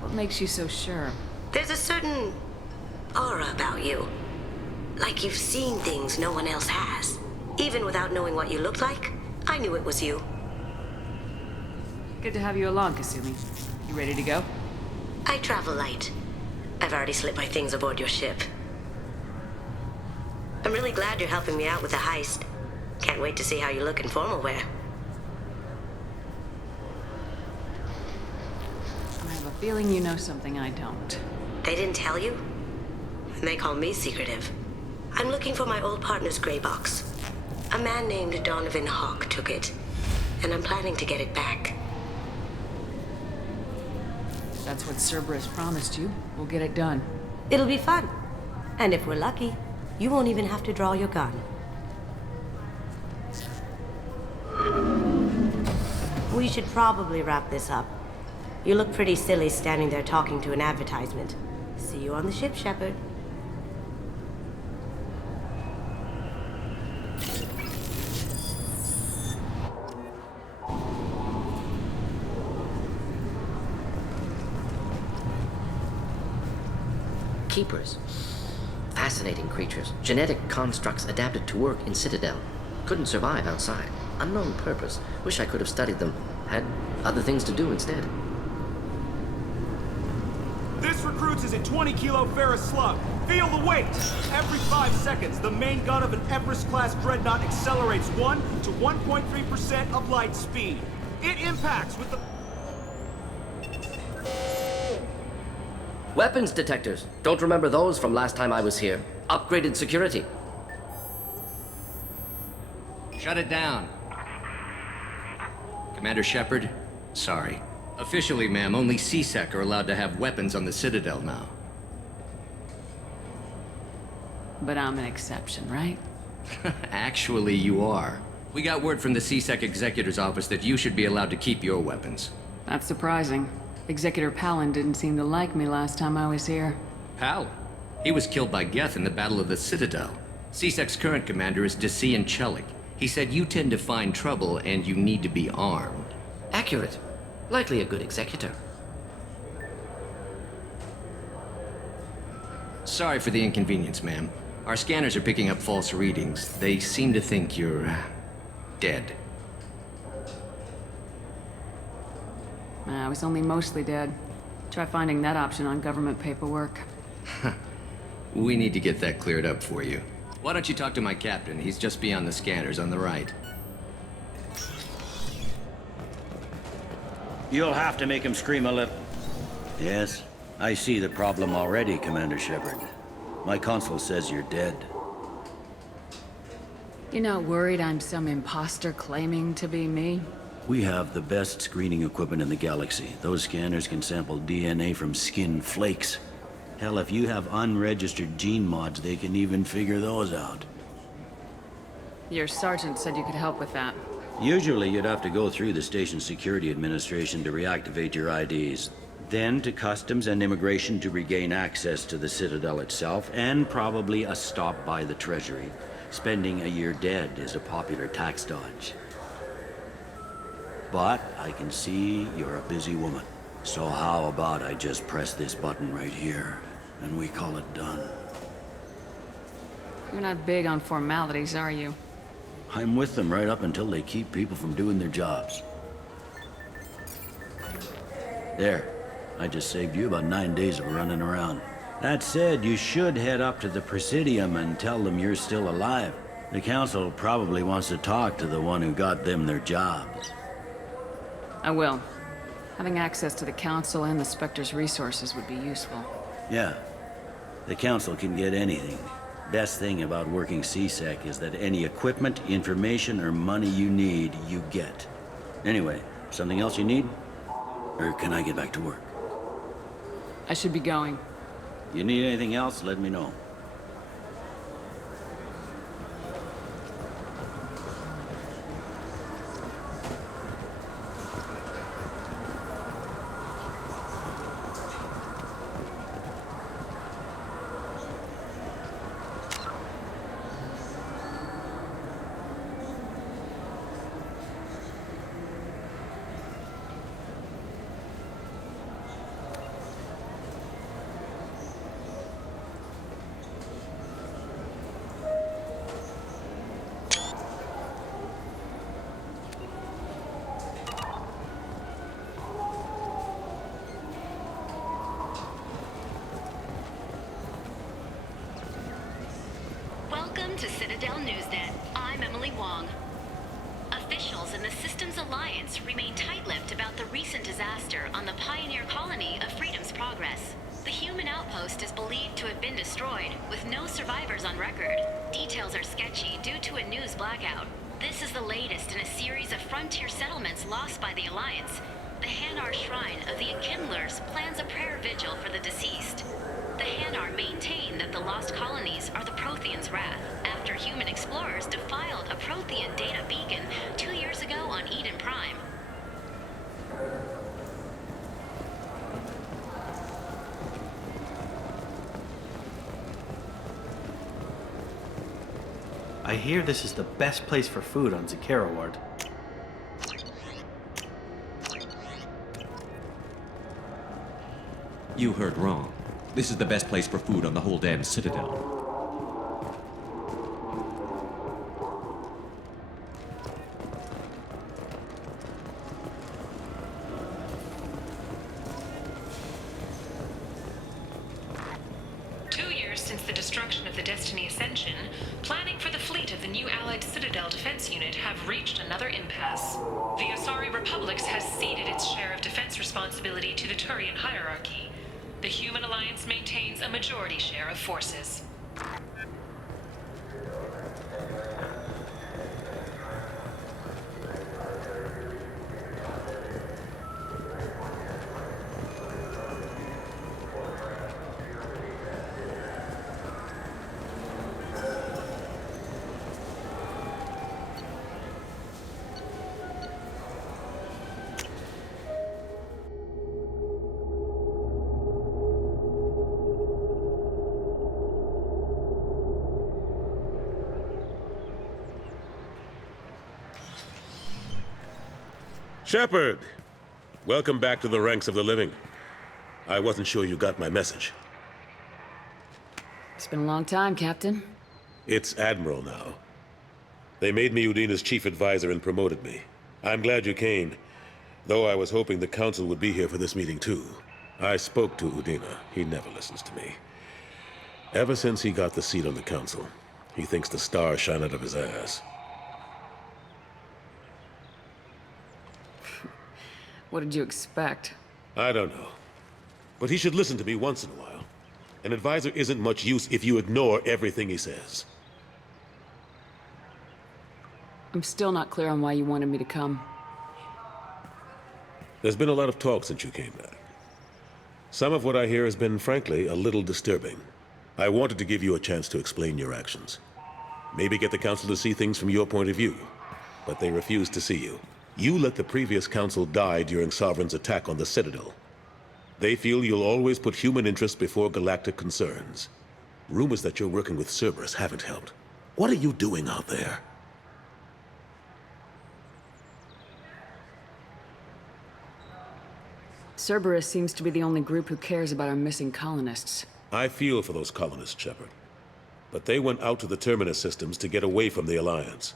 What makes you so sure? There's a certain aura about you. Like you've seen things no one else has. Even without knowing what you looked like, I knew it was you. Good to have you along, Kasumi. You ready to go? I travel light. I've already slipped my things aboard your ship. I'm really glad you're helping me out with the heist. Can't wait to see how you look in formal wear. I have a feeling you know something I don't. They didn't tell you? And they call me secretive. I'm looking for my old partner's gray box. A man named Donovan Hawk took it, and I'm planning to get it back. That's what Cerberus promised you. We'll get it done. It'll be fun. And if we're lucky, you won't even have to draw your gun. We should probably wrap this up. You look pretty silly standing there talking to an advertisement. See you on the ship, Shepard. Keepers. Fascinating creatures. Genetic constructs adapted to work in Citadel. Couldn't survive outside. Unknown purpose. Wish I could have studied them. Had other things to do instead. This recruits is a 20-kilo Ferris slug. Feel the weight! Every 5 seconds, the main gun of an Everest-class dreadnought accelerates 1 to 1.3% of light speed. It impacts with the... Weapons detectors. Don't remember those from last time I was here. Upgraded security. Shut it down. Commander Shepard, sorry. Officially, ma'am, only CSEC are allowed to have weapons on the Citadel now. But I'm an exception, right? Actually, you are. We got word from the CSEC Executor's office that you should be allowed to keep your weapons. That's surprising. Executor Palin didn't seem to like me last time I was here. Palin? He was killed by Geth in the Battle of the Citadel. CSEC's current commander is Desian Chelik. He said you tend to find trouble and you need to be armed. Accurate. Likely a good executor. Sorry for the inconvenience, ma'am. Our scanners are picking up false readings. They seem to think you're... dead. I was only mostly dead. Try finding that option on government paperwork. We need to get that cleared up for you. Why don't you talk to my captain? He's just beyond the scanners on the right. You'll have to make him scream a little. Yes, I see the problem already, Commander Shepard. My console says you're dead. You're not worried I'm some imposter claiming to be me? We have the best screening equipment in the galaxy. Those scanners can sample DNA from skin flakes. Hell, if you have unregistered gene mods, they can even figure those out. Your sergeant said you could help with that. Usually, you'd have to go through the Station Security Administration to reactivate your IDs. Then to Customs and Immigration to regain access to the Citadel itself, and probably a stop by the Treasury. Spending a year dead is a popular tax dodge. But I can see you're a busy woman. So how about I just press this button right here, and we call it done? You're not big on formalities, are you? I'm with them right up until they keep people from doing their jobs. There. I just saved you about 9 days of running around. That said, you should head up to the Presidium and tell them you're still alive. The Council probably wants to talk to the one who got them their jobs. I will. Having access to the Council and the Spectre's resources would be useful. Yeah. The Council can get anything. Best thing about working C-Sec is that any equipment, information, or money you need, you get. Anyway, something else you need? Or can I get back to work? I should be going. You need anything else, let me know. Welcome to Citadel Newsnet. I'm Emily Wong. Officials in the Systems Alliance remain tight-lipped about the recent disaster on the pioneer colony of Freedom's Progress. The human outpost is believed to have been destroyed, with no survivors on record. Details are sketchy due to a news blackout. This is the latest in a series of frontier settlements lost by the Alliance. The Hanar Shrine of the Enkindlers plans a prayer vigil for the deceased. The Hanar maintain that the lost colonies are the Protheans' wrath, after human explorers defiled a Prothean data beacon 2 years ago on Eden Prime. I hear this is the best place for food on Zakaraward. You heard wrong. This is the best place for food on the whole damn Citadel. Since the destruction of the Destiny Ascension, planning for the fleet of the new Allied Citadel Defense Unit have reached another impasse. The Asari Republics has ceded its share of defense responsibility to the Turian hierarchy. The Human Alliance maintains a majority share of forces. Shepard! Welcome back to the ranks of the living. I wasn't sure you got my message. It's been a long time, Captain. It's Admiral now. They made me Udina's chief advisor and promoted me. I'm glad you came, though I was hoping the Council would be here for this meeting too. I spoke to Udina. He never listens to me. Ever since he got the seat on the Council, he thinks the stars shine out of his ass. What did you expect? I don't know. But he should listen to me once in a while. An advisor isn't much use if you ignore everything he says. I'm still not clear on why you wanted me to come. There's been a lot of talk since you came back. Some of what I hear has been, frankly, a little disturbing. I wanted to give you a chance to explain your actions. Maybe get the Council to see things from your point of view. But they refused to see you. You let the previous Council die during Sovereign's attack on the Citadel. They feel you'll always put human interests before galactic concerns. Rumors that you're working with Cerberus haven't helped. What are you doing out there? Cerberus seems to be the only group who cares about our missing colonists. I feel for those colonists, Shepard. But they went out to the Terminus systems to get away from the Alliance.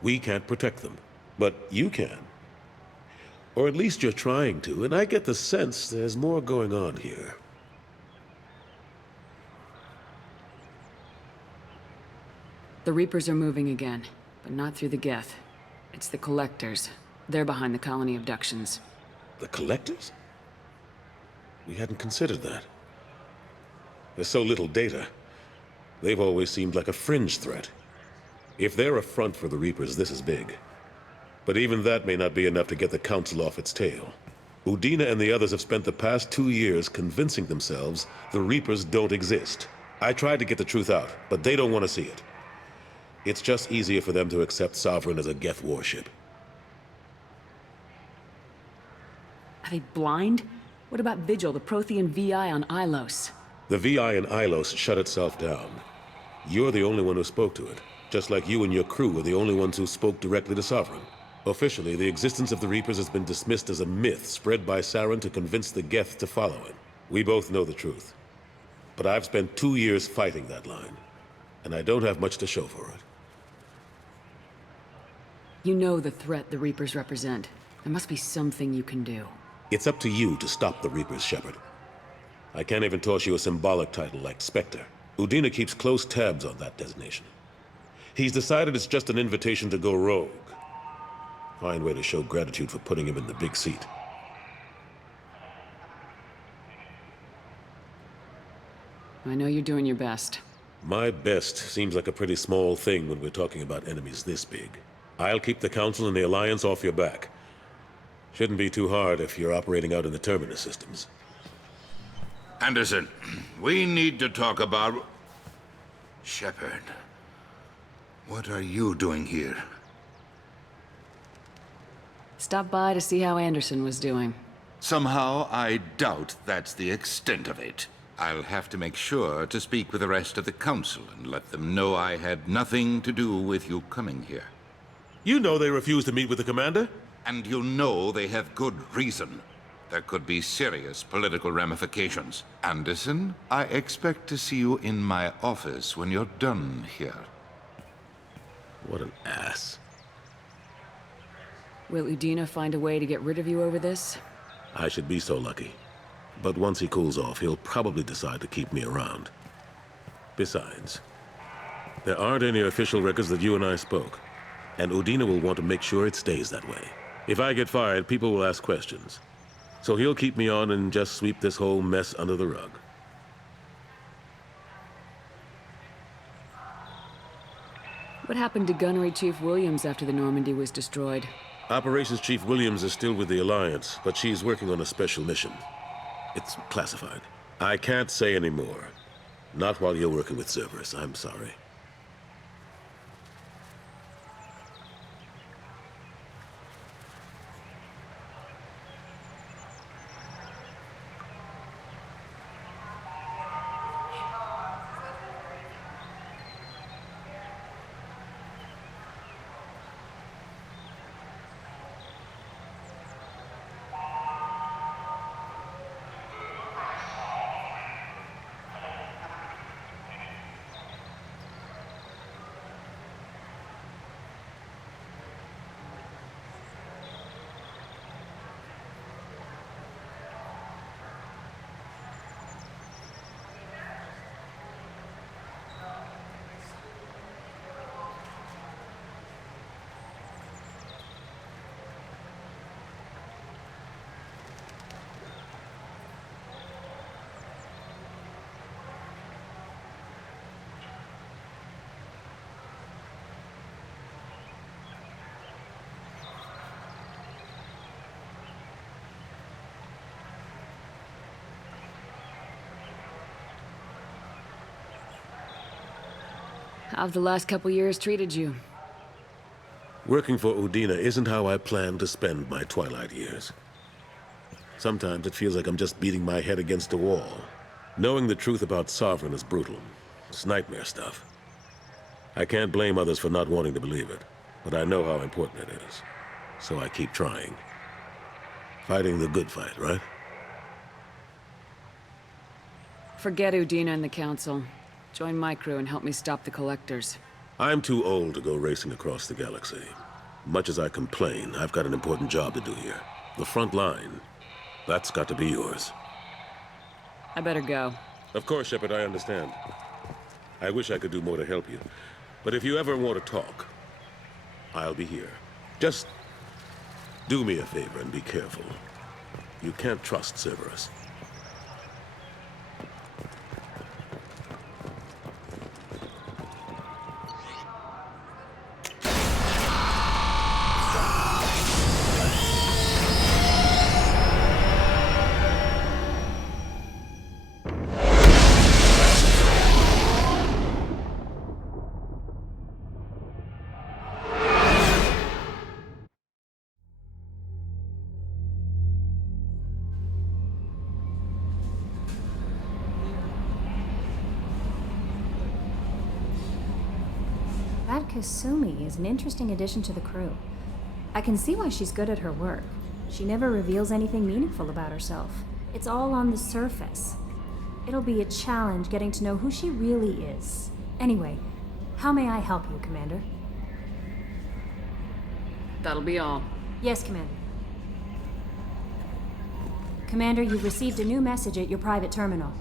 We can't protect them. But you can. Or at least you're trying to, and I get the sense there's more going on here. The Reapers are moving again, but not through the Geth. It's the Collectors. They're behind the colony abductions. The Collectors? We hadn't considered that. There's so little data. They've always seemed like a fringe threat. If they're a front for the Reapers, this is big. But even that may not be enough to get the Council off its tail. Udina and the others have spent the past 2 years convincing themselves the Reapers don't exist. I tried to get the truth out, but they don't want to see it. It's just easier for them to accept Sovereign as a Geth warship. Are they blind? What about Vigil, the Prothean VI on Ilos? The VI in Ilos shut itself down. You're the only one who spoke to it, just like you and your crew were the only ones who spoke directly to Sovereign. Officially, the existence of the Reapers has been dismissed as a myth spread by Saren to convince the Geth to follow him. We both know the truth. But I've spent 2 years fighting that line, and I don't have much to show for it. You know the threat the Reapers represent. There must be something you can do. It's up to you to stop the Reapers, Shepard. I can't even toss you a symbolic title like Spectre. Udina keeps close tabs on that designation. He's decided it's just an invitation to go rogue. Fine way to show gratitude for putting him in the big seat. I know you're doing your best. My best seems like a pretty small thing when we're talking about enemies this big. I'll keep the Council and the Alliance off your back. Shouldn't be too hard if you're operating out in the Terminus systems. Anderson, we need to talk about... Shepard, what are you doing here? Stop by to see how Anderson was doing. Somehow, I doubt that's the extent of it. I'll have to make sure to speak with the rest of the Council and let them know I had nothing to do with you coming here. You know they refused to meet with the Commander? And you know they have good reason. There could be serious political ramifications. Anderson, I expect to see you in my office when you're done here. What an ass. Will Udina find a way to get rid of you over this? I should be so lucky. But once he cools off, he'll probably decide to keep me around. Besides, there aren't any official records that you and I spoke. And Udina will want to make sure it stays that way. If I get fired, people will ask questions. So he'll keep me on and just sweep this whole mess under the rug. What happened to Gunnery Chief Williams after the Normandy was destroyed? Operations Chief Williams is still with the Alliance, but she's working on a special mission. It's classified. I can't say any more. Not while you're working with Cerberus, I'm sorry. How have the last couple years treated you? Working for Udina isn't how I planned to spend my twilight years. Sometimes it feels like I'm just beating my head against a wall. Knowing the truth about Sovereign is brutal. It's nightmare stuff. I can't blame others for not wanting to believe it, but I know how important it is. So I keep trying. Fighting the good fight, right? Forget Udina and the Council. Join my crew and help me stop the Collectors. I'm too old to go racing across the galaxy. Much as I complain, I've got an important job to do here. The front line. That's got to be yours. I better go. Of course, Shepard, I understand. I wish I could do more to help you. But if you ever want to talk, I'll be here. Just Do me a favor and be careful. You can't trust Cerberus. That Kasumi is an interesting addition to the crew. I can see why she's good at her work. She never reveals anything meaningful about herself. It's all on the surface. It'll be a challenge getting to know who she really is. Anyway, how may I help you, Commander? That'll be all. Yes, Commander. Commander, you've received a new message at your private terminal.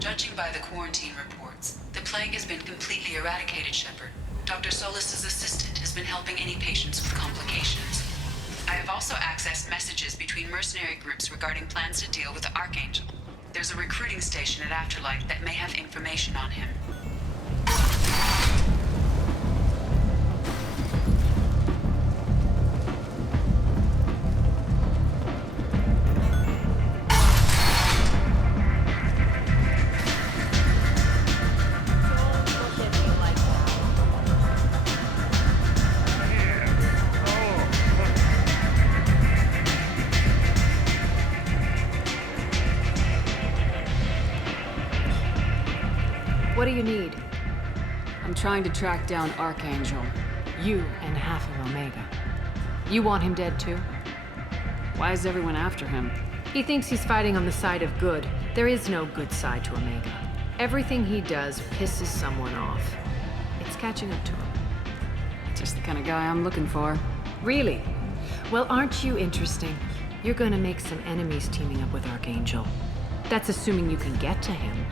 Judging by the quarantine reports, the plague has been completely eradicated, Shepard. Dr. Solis's assistant has been helping any patients with complications. I have also accessed messages between mercenary groups regarding plans to deal with the Archangel. There's a recruiting station at Afterlight that may have information on him. What do you need? I'm trying to track down Archangel. You and half of Omega. You want him dead too? Why is everyone after him? He thinks he's fighting on the side of good. There is no good side to Omega. Everything he does pisses someone off. It's catching up to him. Just the kind of guy I'm looking for. Really? Well, aren't you interesting? You're gonna make some enemies teaming up with Archangel. That's assuming you can get to him.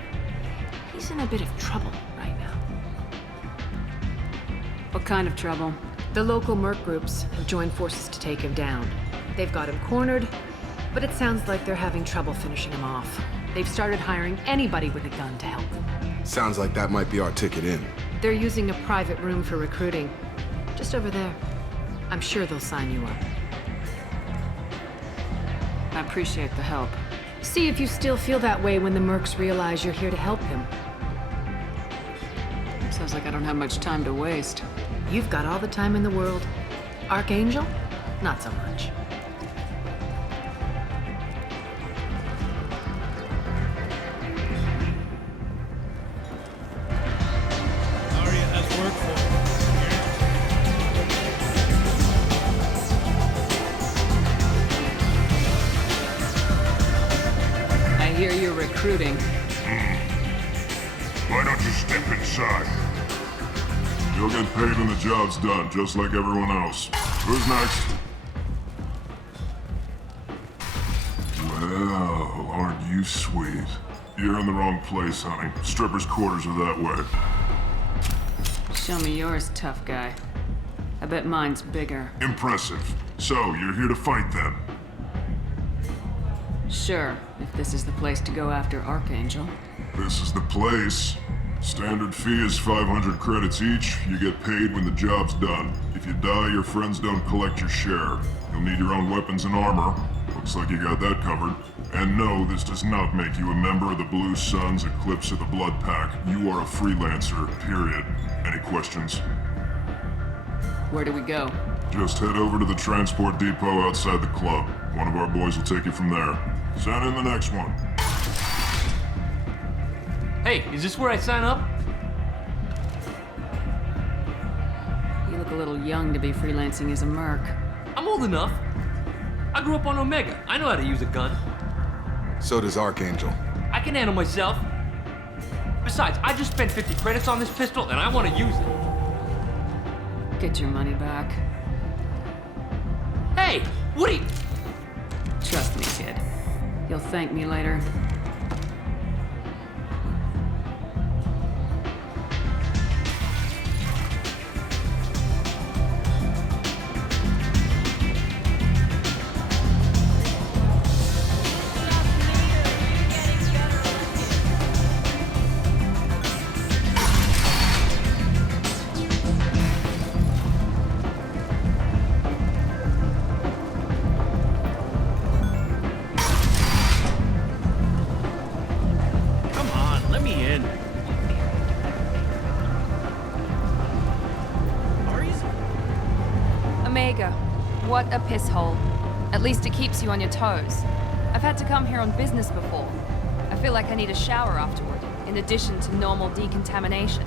He's in a bit of trouble right now. What kind of trouble? The local merc groups have joined forces to take him down. They've got him cornered, but it sounds like they're having trouble finishing him off. They've started hiring anybody with a gun to help them. Sounds like that might be our ticket in. They're using a private room for recruiting. Just over there. I'm sure they'll sign you up. I appreciate the help. See if you still feel that way when the mercs realize you're here to help him. Sounds like I don't have much time to waste. You've got all the time in the world. Archangel? Not so much. Arya has work for I hear you're recruiting. Why don't you step inside? You'll get paid when the job's done, just like everyone else. Who's next? Well, aren't you sweet? You're in the wrong place, honey. Strippers' quarters are that way. Show me yours, tough guy. I bet mine's bigger. Impressive. So, you're here to fight then? Sure, if this is the place to go after Archangel. This is the place. Standard fee is 500 credits each. You get paid when the job's done. If you die, your friends don't collect your share. You'll need your own weapons and armor. Looks like you got that covered. And no, this does not make you a member of the Blue Suns, Eclipse, or the Blood Pack. You are a freelancer, period. Any questions? Where do we go? Just head over to the transport depot outside the club. One of our boys will take you from there. Send in the next one. Hey, is this where I sign up? You look a little young to be freelancing as a merc. I'm old enough. I grew up on Omega. I know how to use a gun. So does Archangel. I can handle myself. Besides, I just spent 50 credits on this pistol and I want to use it. Get your money back. Hey, Woody! Trust me, kid. You'll thank me later. What a piss hole. At least it keeps you on your toes. I've had to come here on business before. I feel like I need a shower afterward, in addition to normal decontamination.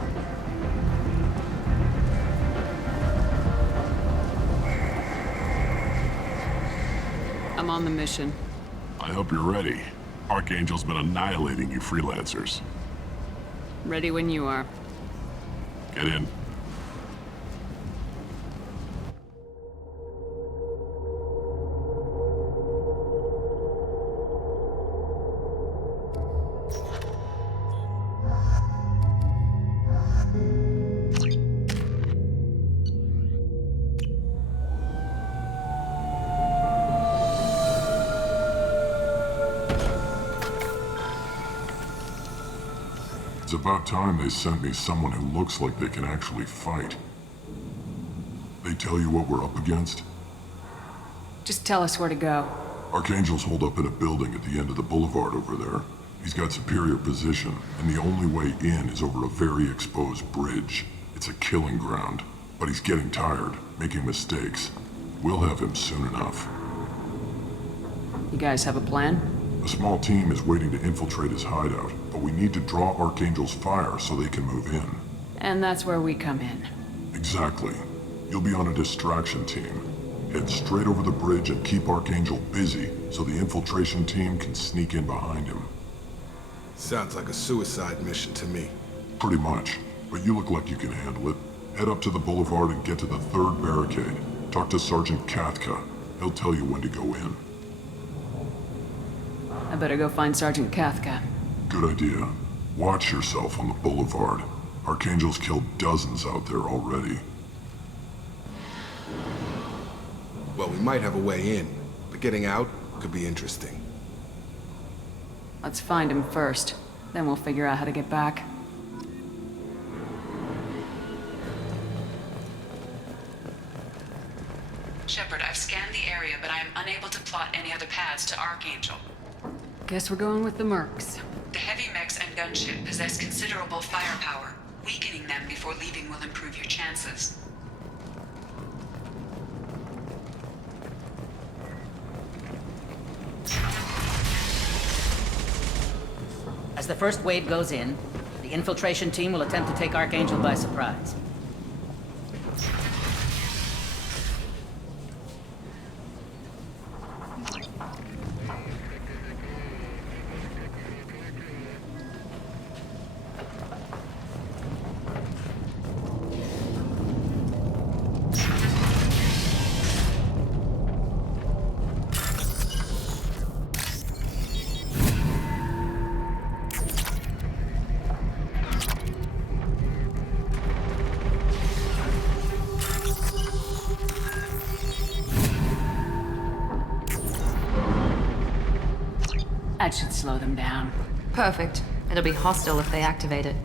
I'm on the mission. I hope you're ready. Archangel's been annihilating you freelancers. Ready when you are. Get in. It's about time they sent me someone who looks like they can actually fight. They tell you what we're up against? Just tell us where to go. Archangel's holed up in a building at the end of the boulevard over there. He's got superior position, and the only way in is over a very exposed bridge. It's a killing ground, but he's getting tired, making mistakes. We'll have him soon enough. You guys have a plan? A small team is waiting to infiltrate his hideout, but we need to draw Archangel's fire so they can move in. And that's where we come in. Exactly. You'll be on a distraction team. Head straight over the bridge and keep Archangel busy so the infiltration team can sneak in behind him. Sounds like a suicide mission to me. Pretty much, but you look like you can handle it. Head up to the boulevard and get to the third barricade. Talk to Sergeant Kathka. He'll tell you when to go in. I better go find Sergeant Kathka. Good idea. Watch yourself on the boulevard. Archangel's killed dozens out there already. Well, we might have a way in, but getting out could be interesting. Let's find him first. Then we'll figure out how to get back. Shepard, I've scanned the area, but I am unable to plot any other paths to Archangel. Guess we're going with the Mercs. The heavy mechs and gunship possess considerable firepower. Weakening them before leaving will improve your chances. As the first wave goes in, the infiltration team will attempt to take Archangel by surprise. That should slow them down. Perfect. It'll be hostile if they activate it.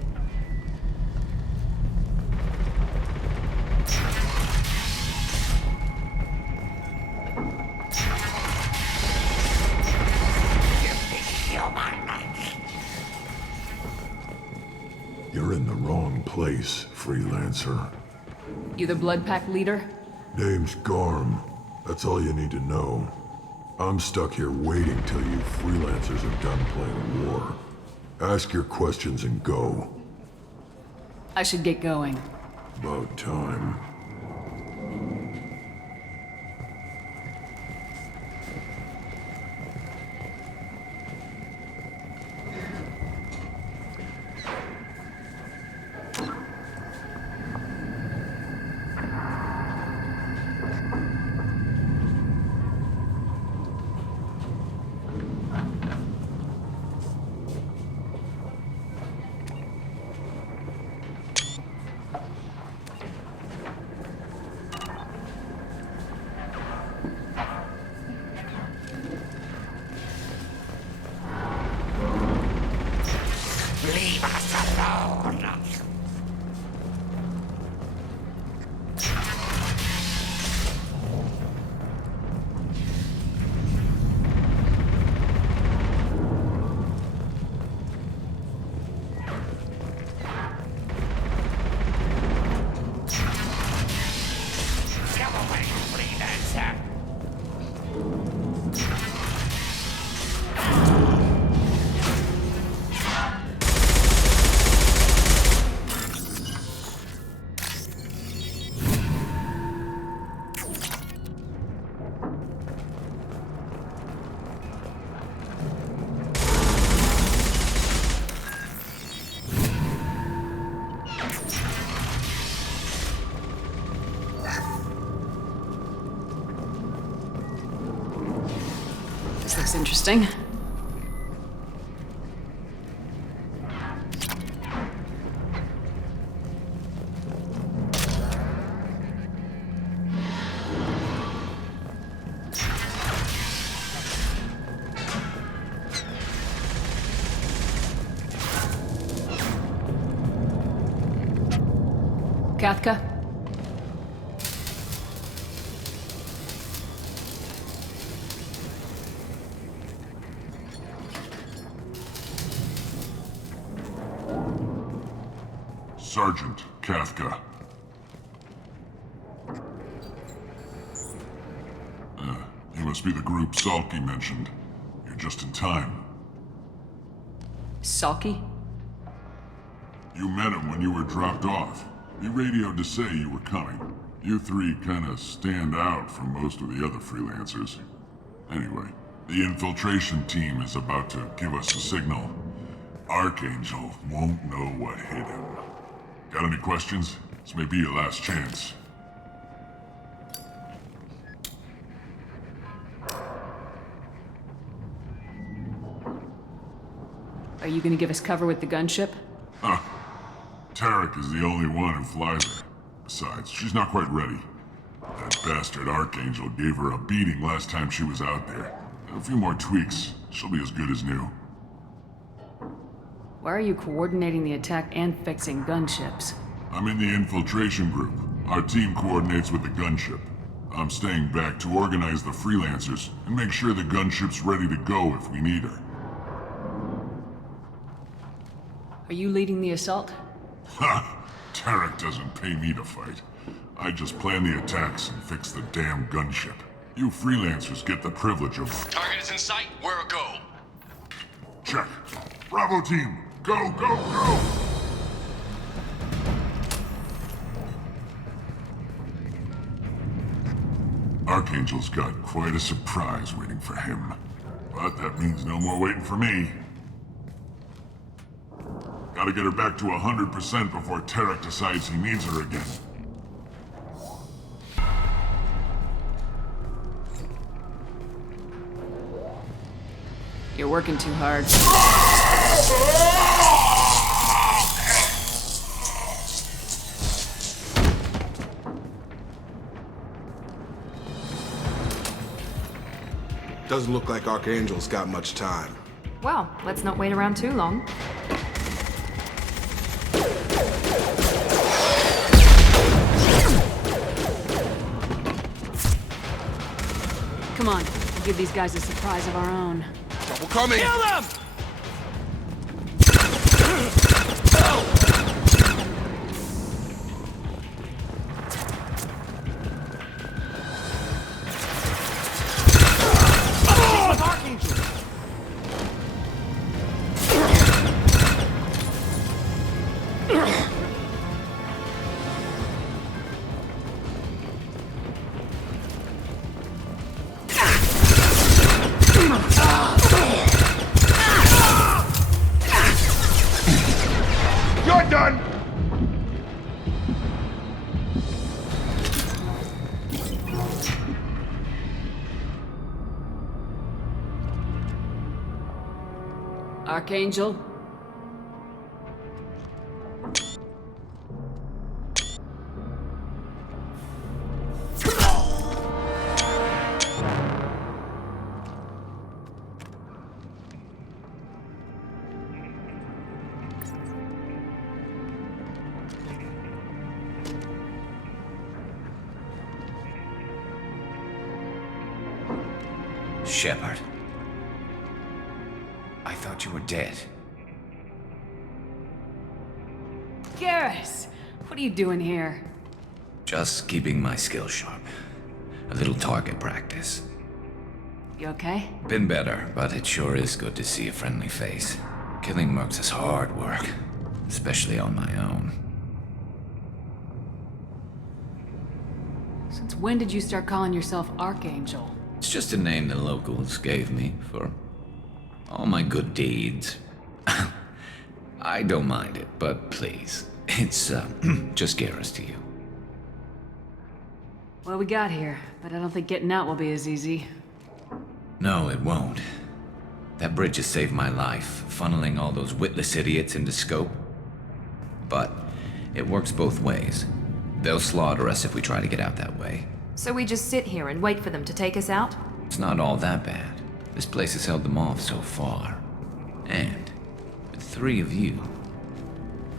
You're in the wrong place, freelancer. You the Blood Pack leader? Name's Garm. That's all you need to know. I'm stuck here waiting till you freelancers are done playing war. Ask your questions and go. I should get going. About time. Leave us alone! Come away, freelancer! This looks interesting. Kathka? Sergeant Kathka. You must be the group Salky mentioned. You're just in time. Salky? You met him when you were dropped off. He radioed to say you were coming. You three kinda stand out from most of the other freelancers. Anyway, the infiltration team is about to give us a signal. Archangel won't know what hit him. Got any questions? This may be your last chance. Are you gonna give us cover with the gunship? Huh. Tarek is the only one who flies her. Besides, she's not quite ready. That bastard Archangel gave her a beating last time she was out there. A few more tweaks, she'll be as good as new. Why are you coordinating the attack and fixing gunships? I'm in the infiltration group. Our team coordinates with the gunship. I'm staying back to organize the freelancers and make sure the gunship's ready to go if we need her. Are you leading the assault? Ha! Tarek doesn't pay me to fight. I just plan the attacks and fix the damn gunship. You freelancers get the privilege of... Target is in sight. We're a go. Check. Bravo team, go, go, go! Archangel's got quite a surprise waiting for him. But that means no more waiting for me. Gotta get her back to 100% before Tarek decides he needs her again. You're working too hard. Doesn't look like Archangel's got much time. Well, let's not wait around too long. Come on, we'll give these guys a surprise of our own. We're coming! Kill them! You're done! Archangel? Shepard. I thought you were dead. Garrus! What are you doing here? Just keeping my skills sharp. A little target practice. You okay? Been better, but it sure is good to see a friendly face. Killing mercs is hard work, especially on my own. Since when did you start calling yourself Archangel? It's just a name the locals gave me for all my good deeds. I don't mind it, but please, it's just Garrus to you. Well, we got here, but I don't think getting out will be as easy. No, it won't. That bridge has saved my life, funneling all those witless idiots into scope. But it works both ways. They'll slaughter us if we try to get out that way. So we just sit here and wait for them to take us out? It's not all that bad. This place has held them off so far. And with 3 of you,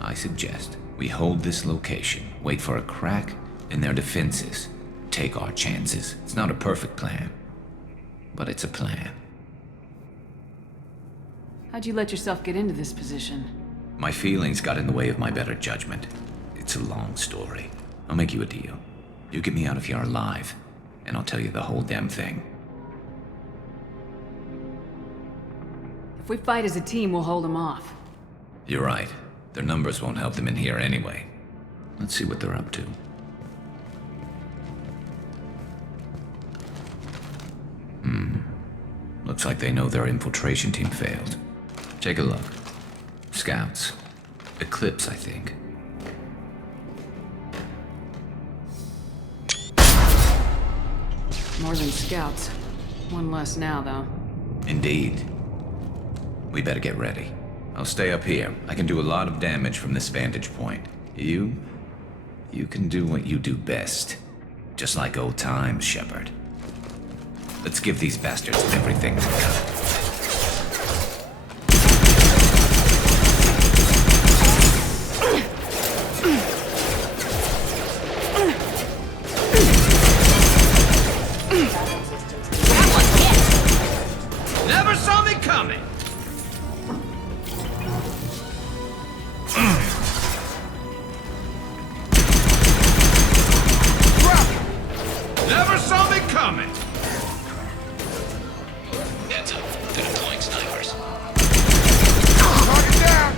I suggest we hold this location, wait for a crack in their defenses, take our chances. It's not a perfect plan, but it's a plan. How'd you let yourself get into this position? My feelings got in the way of my better judgment. It's a long story. I'll make you a deal. You get me out if you're alive, and I'll tell you the whole damn thing. If we fight as a team, we'll hold them off. You're right. Their numbers won't help them in here anyway. Let's see what they're up to. Looks like they know their infiltration team failed. Take a look. Scouts. Eclipse, I think. More than scouts. One less now, though. Indeed. We better get ready. I'll stay up here. I can do a lot of damage from this vantage point. You can do what you do best. Just like old times, Shepard. Let's give these bastards everything to cut. Never saw me coming! Never saw me coming! Heads up, they're deploying snipers. Target down!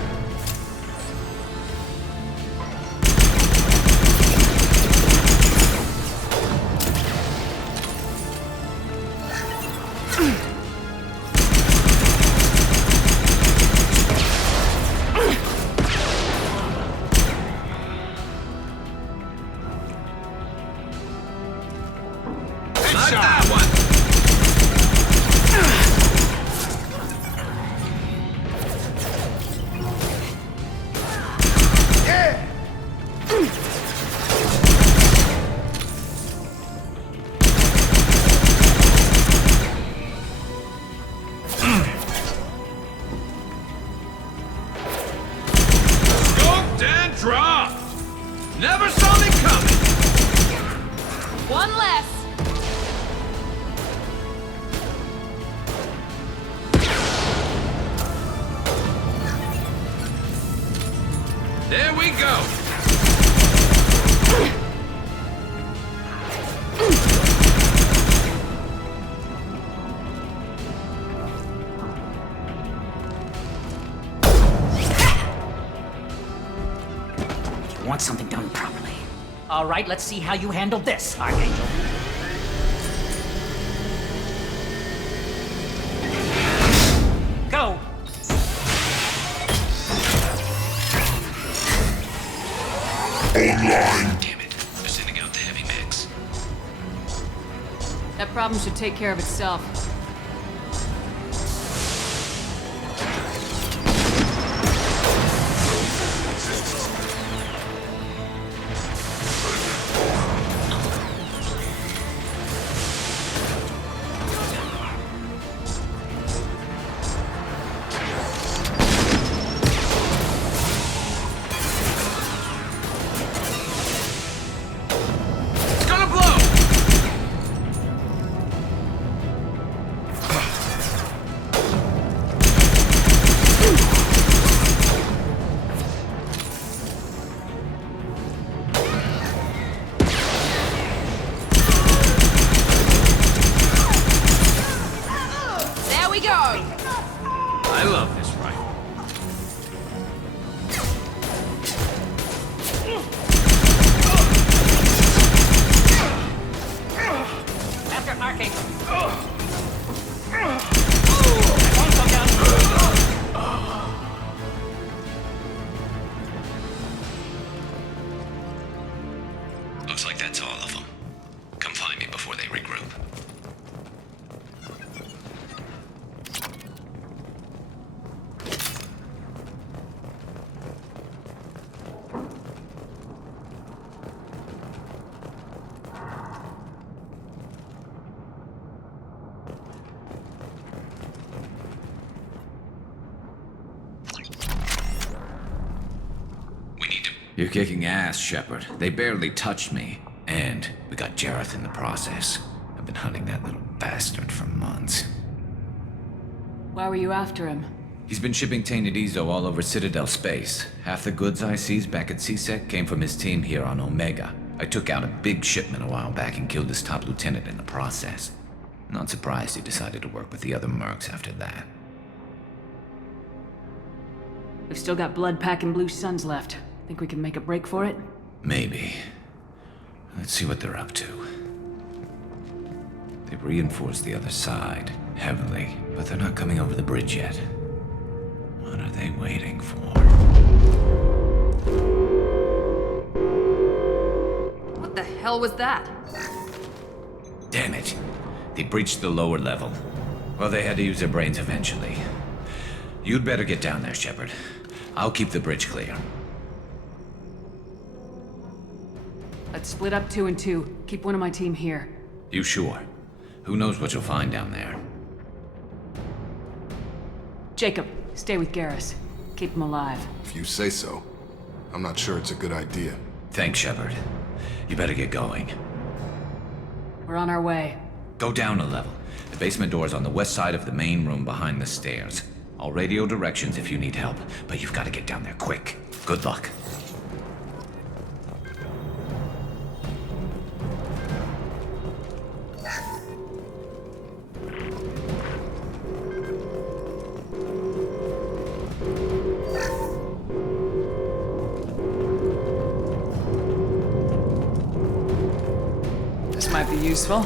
Not that one! Yeah! Scoped and dropped! Never saw me coming! One less. There we go! You want something done properly. All right, let's see how you handle this, Archangel. Go! Damn it. They're sending out the heavy mix. That problem should take care of itself. It's gonna blow! There we go. I love this rifle. After Archangel. Won't come down. Looks like that's all of them. Come find me before they regroup. You're kicking ass, Shepard. They barely touched me. And we got Jareth in the process. I've been hunting that little bastard for months. Why were you after him? He's been shipping tainted Ezo all over Citadel space. Half the goods I seized back at CSEC came from his team here on Omega. I took out a big shipment a while back and killed his top lieutenant in the process. Not surprised he decided to work with the other mercs after that. We've still got Bloodpack and Blue Suns left. Think we can make a break for it? Maybe. Let's see what they're up to. They've reinforced the other side, heavily, but they're not coming over the bridge yet. What are they waiting for? What the hell was that? Damn it. They breached the lower level. Well, they had to use their brains eventually. You'd better get down there, Shepard. I'll keep the bridge clear. Let's split up 2 and 2. Keep one of my team here. You sure? Who knows what you'll find down there? Jacob, stay with Garrus. Keep him alive. If you say so. I'm not sure it's a good idea. Thanks, Shepard. You better get going. We're on our way. Go down a level. The basement door's on the west side of the main room behind the stairs. I'll radio directions if you need help, but you've got to get down there quick. Good luck. This might be useful.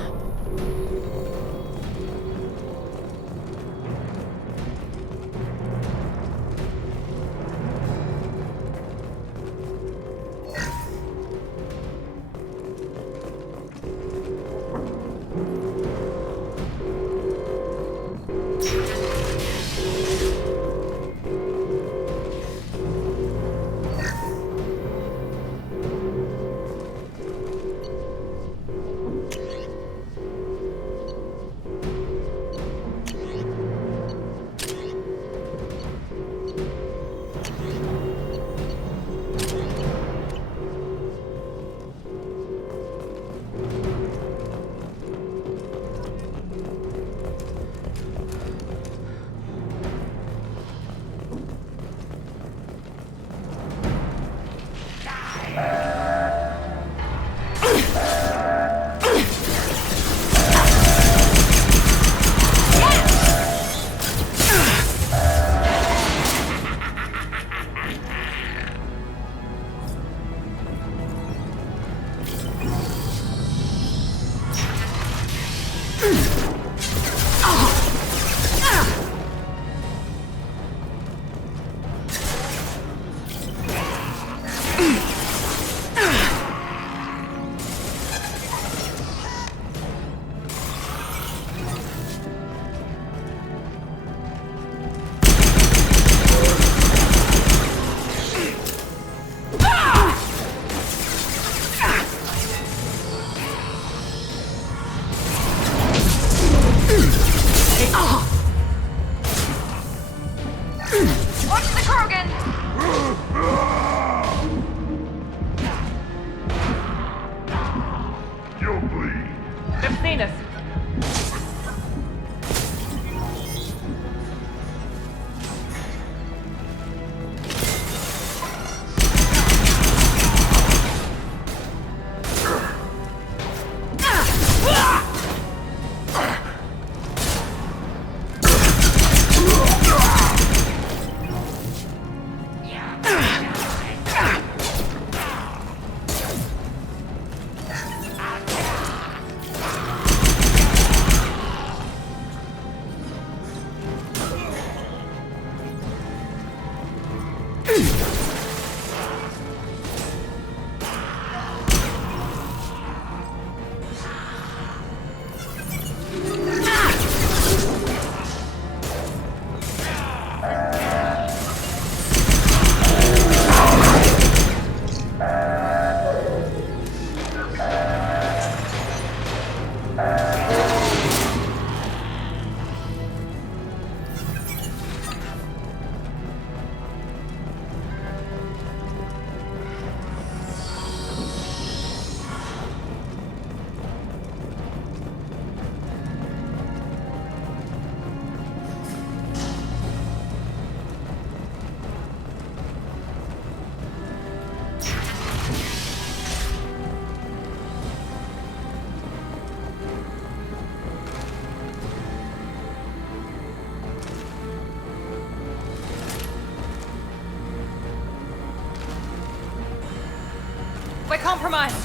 We're compromised.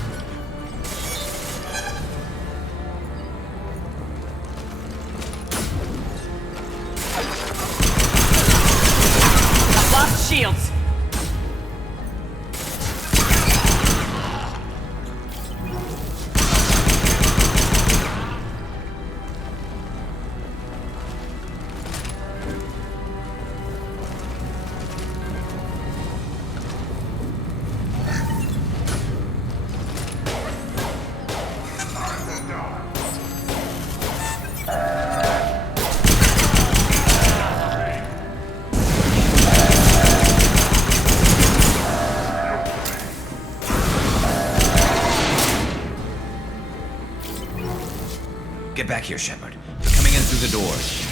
I've lost shields. back here, Shepard. They're coming in through the doors.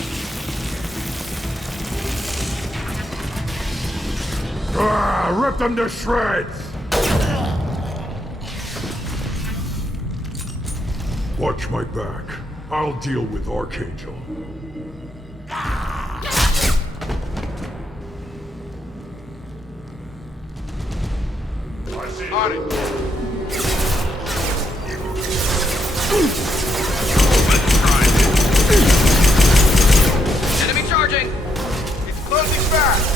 Rip them to shreds! Watch my back. I'll deal with Archangel. On it. Enemy charging! It's closing fast!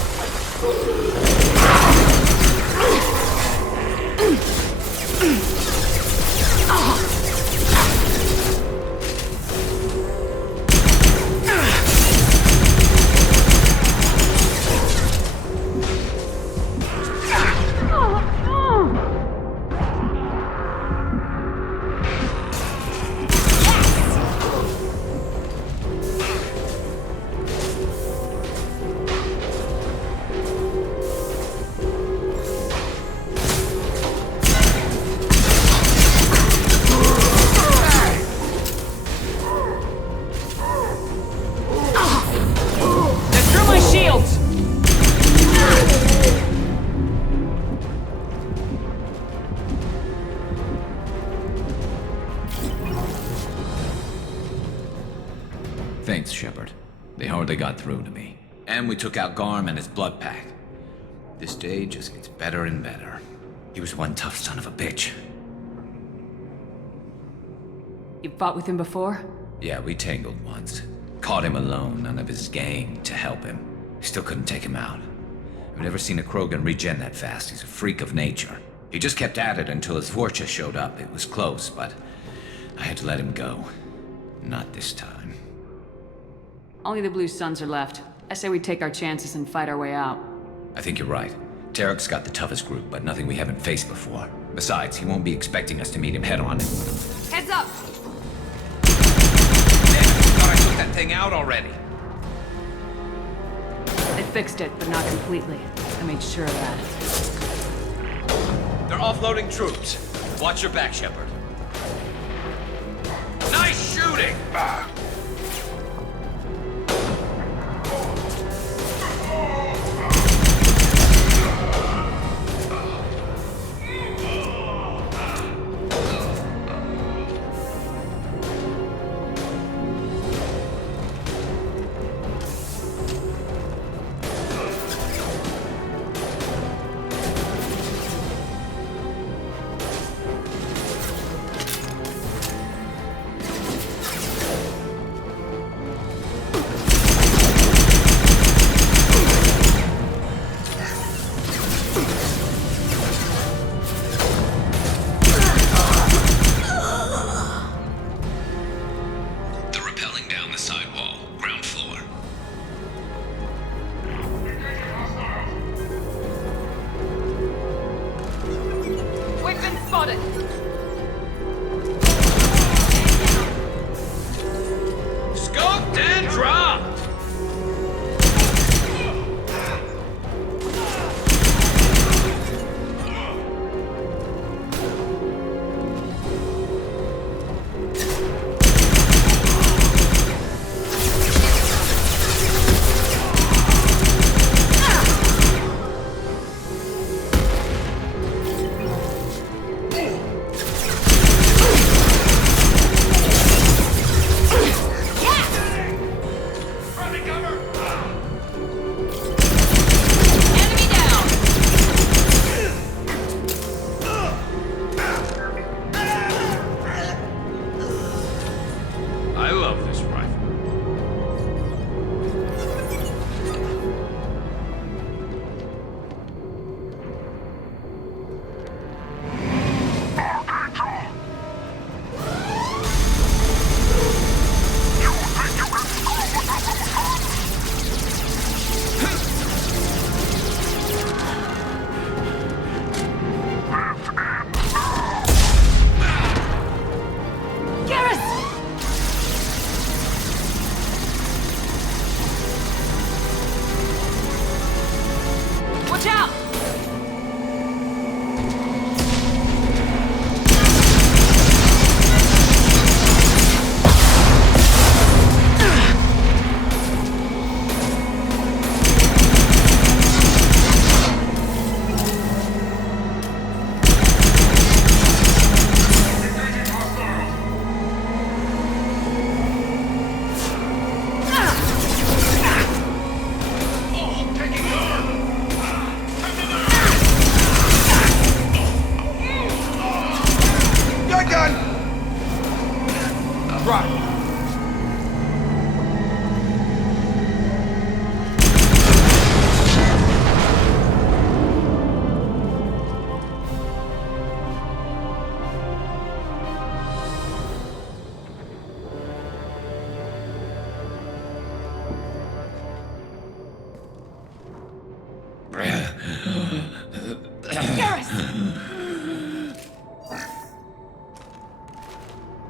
Thanks, Shepard. They hardly got through to me. And we took out Garm and his blood pack. This day just gets better and better. He was one tough son of a bitch. You fought with him before? Yeah, we tangled once. Caught him alone, none of his gang to help him. Still couldn't take him out. I've never seen a Krogan regen that fast. He's a freak of nature. He just kept at it until his Vorcha showed up. It was close, but I had to let him go. Not this time. Only the Blue Suns are left. I say we take our chances and fight our way out. I think you're right. Tarek's got the toughest group, but nothing we haven't faced before. Besides, he won't be expecting us to meet him head-on. Heads up! Thought I took that thing out already. They fixed it, but not completely. I made sure of that. They're offloading troops. Watch your back, Shepard. Nice shooting! Scoped and dropped!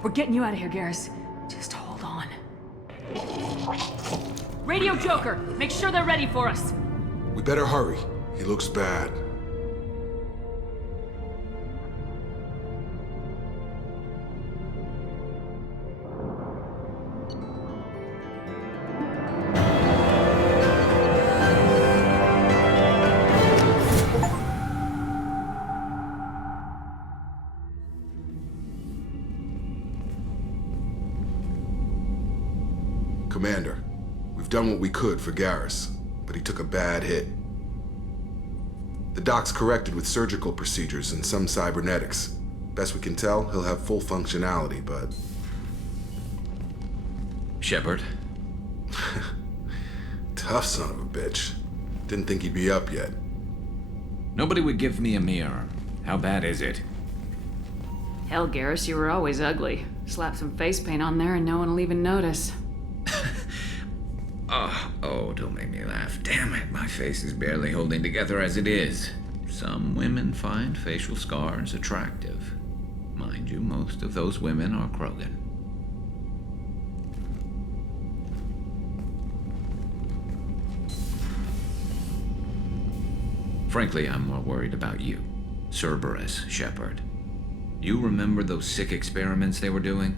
We're getting you out of here, Garrus. Just hold on. Radio Joker, make sure they're ready for us. We better hurry. He looks bad. Commander, we've done what we could for Garrus, but he took a bad hit. The doc's corrected with surgical procedures and some cybernetics. Best we can tell, he'll have full functionality, but... Shepard? Tough son of a bitch. Didn't think he'd be up yet. Nobody would give me a mirror. How bad is it? Hell, Garrus, you were always ugly. Slap some face paint on there and no one will even notice. Oh, don't make me laugh. Damn it, my face is barely holding together as it is. Some women find facial scars attractive. Mind you, most of those women are Krogan. Frankly, I'm more worried about you. Cerberus, Shepard. You remember those sick experiments they were doing?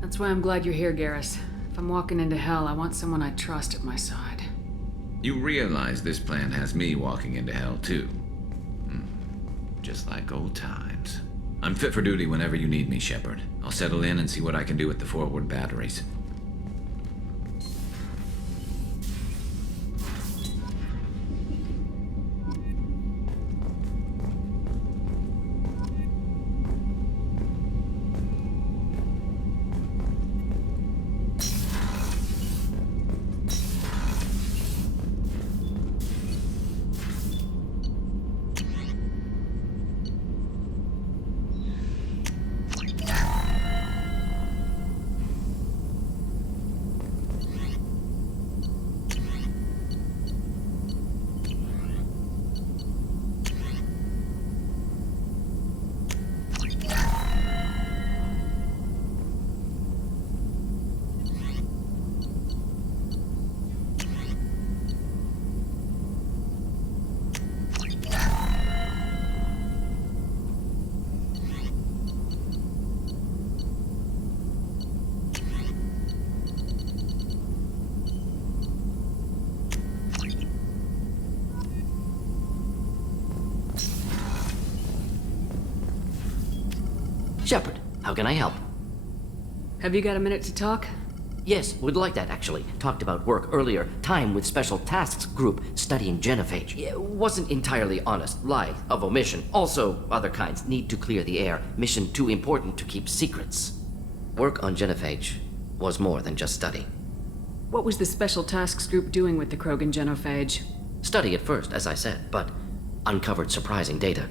That's why I'm glad you're here, Garrus. If I'm walking into hell, I want someone I trust at my side. You realize this plan has me walking into hell, too. Just like old times. I'm fit for duty whenever you need me, Shepard. I'll settle in and see what I can do with the forward batteries. Shepard, how can I help? Have you got a minute to talk? Yes, would like that, actually. Talked about work earlier. Time with Special Tasks Group studying genophage. It wasn't entirely honest. Lie of omission. Also, other kinds. Need to clear the air. Mission too important to keep secrets. Work on genophage was more than just study. What was the Special Tasks Group doing with the Krogan genophage? Study at first, as I said, but uncovered surprising data.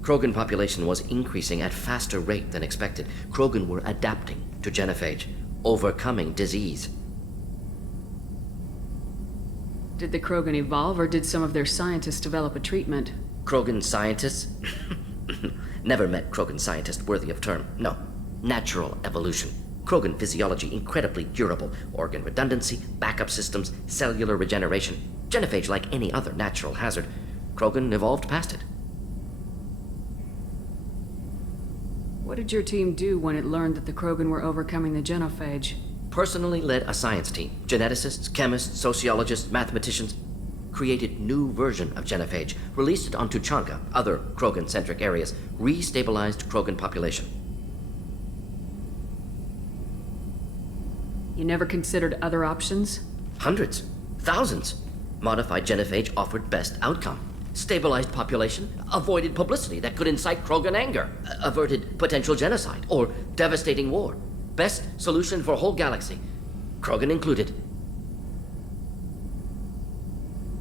Krogan population was increasing at faster rate than expected. Krogan were adapting to genophage, overcoming disease. Did the Krogan evolve, or did some of their scientists develop a treatment? Krogan scientists? Never met Krogan scientist worthy of term. No. Natural evolution. Krogan physiology incredibly durable. Organ redundancy, backup systems, cellular regeneration. Genophage like any other natural hazard. Krogan evolved past it. What did your team do when it learned that the Krogan were overcoming the genophage? Personally led a science team. Geneticists, chemists, sociologists, mathematicians. Created new version of genophage. Released it on Tuchanka, other Krogan-centric areas. Restabilized Krogan population. You never considered other options? Hundreds. Thousands. Modified genophage offered best outcome. Stabilized population, avoided publicity that could incite Krogan anger, averted potential genocide or devastating war. Best solution for whole galaxy, Krogan included.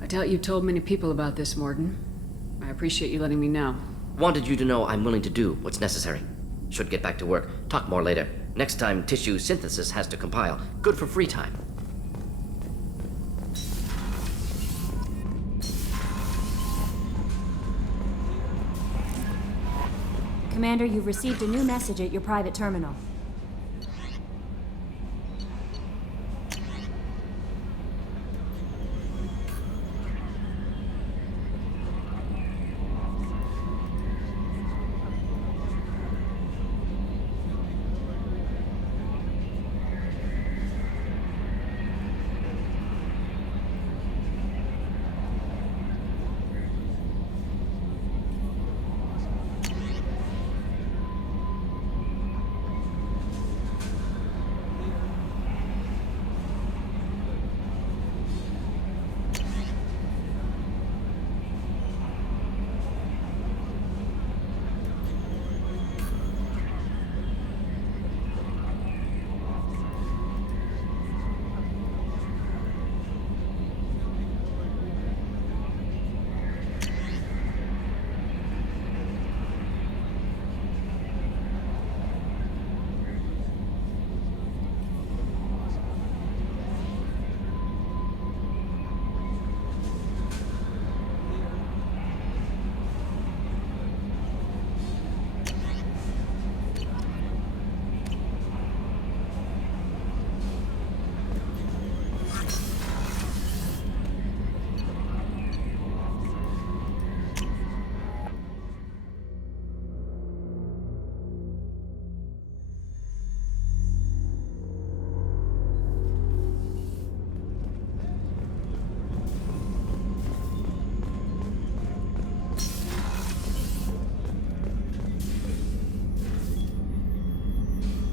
I doubt you told many people about this, Mordin. I appreciate you letting me know. Wanted you to know I'm willing to do what's necessary. Should get back to work. Talk more later. Next time tissue synthesis has to compile. Good for free time. Commander, you've received a new message at your private terminal.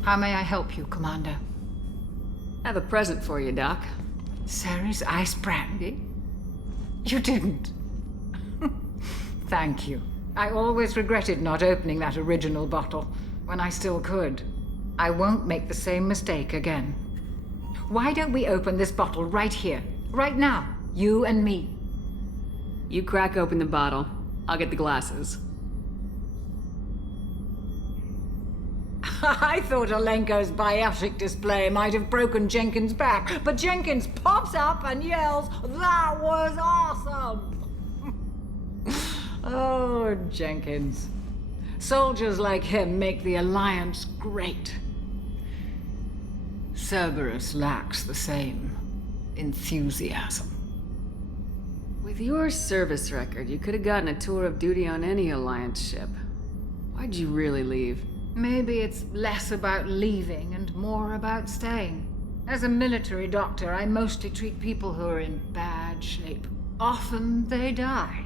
How may I help you, Commander? I have a present for you, Doc. Ceres ice brandy? You didn't. Thank you. I always regretted not opening that original bottle when I still could. I won't make the same mistake again. Why don't we open this bottle right here, right now, you and me? You crack open the bottle. I'll get the glasses. I thought Alenko's biotic display might have broken Jenkins' back, but Jenkins pops up and yells, "That was awesome!" Oh, Jenkins. Soldiers like him make the Alliance great. Cerberus lacks the same enthusiasm. With your service record, you could have gotten a tour of duty on any Alliance ship. Why'd you really leave? Maybe it's less about leaving and more about staying. As a military doctor, I mostly treat people who are in bad shape. Often they die.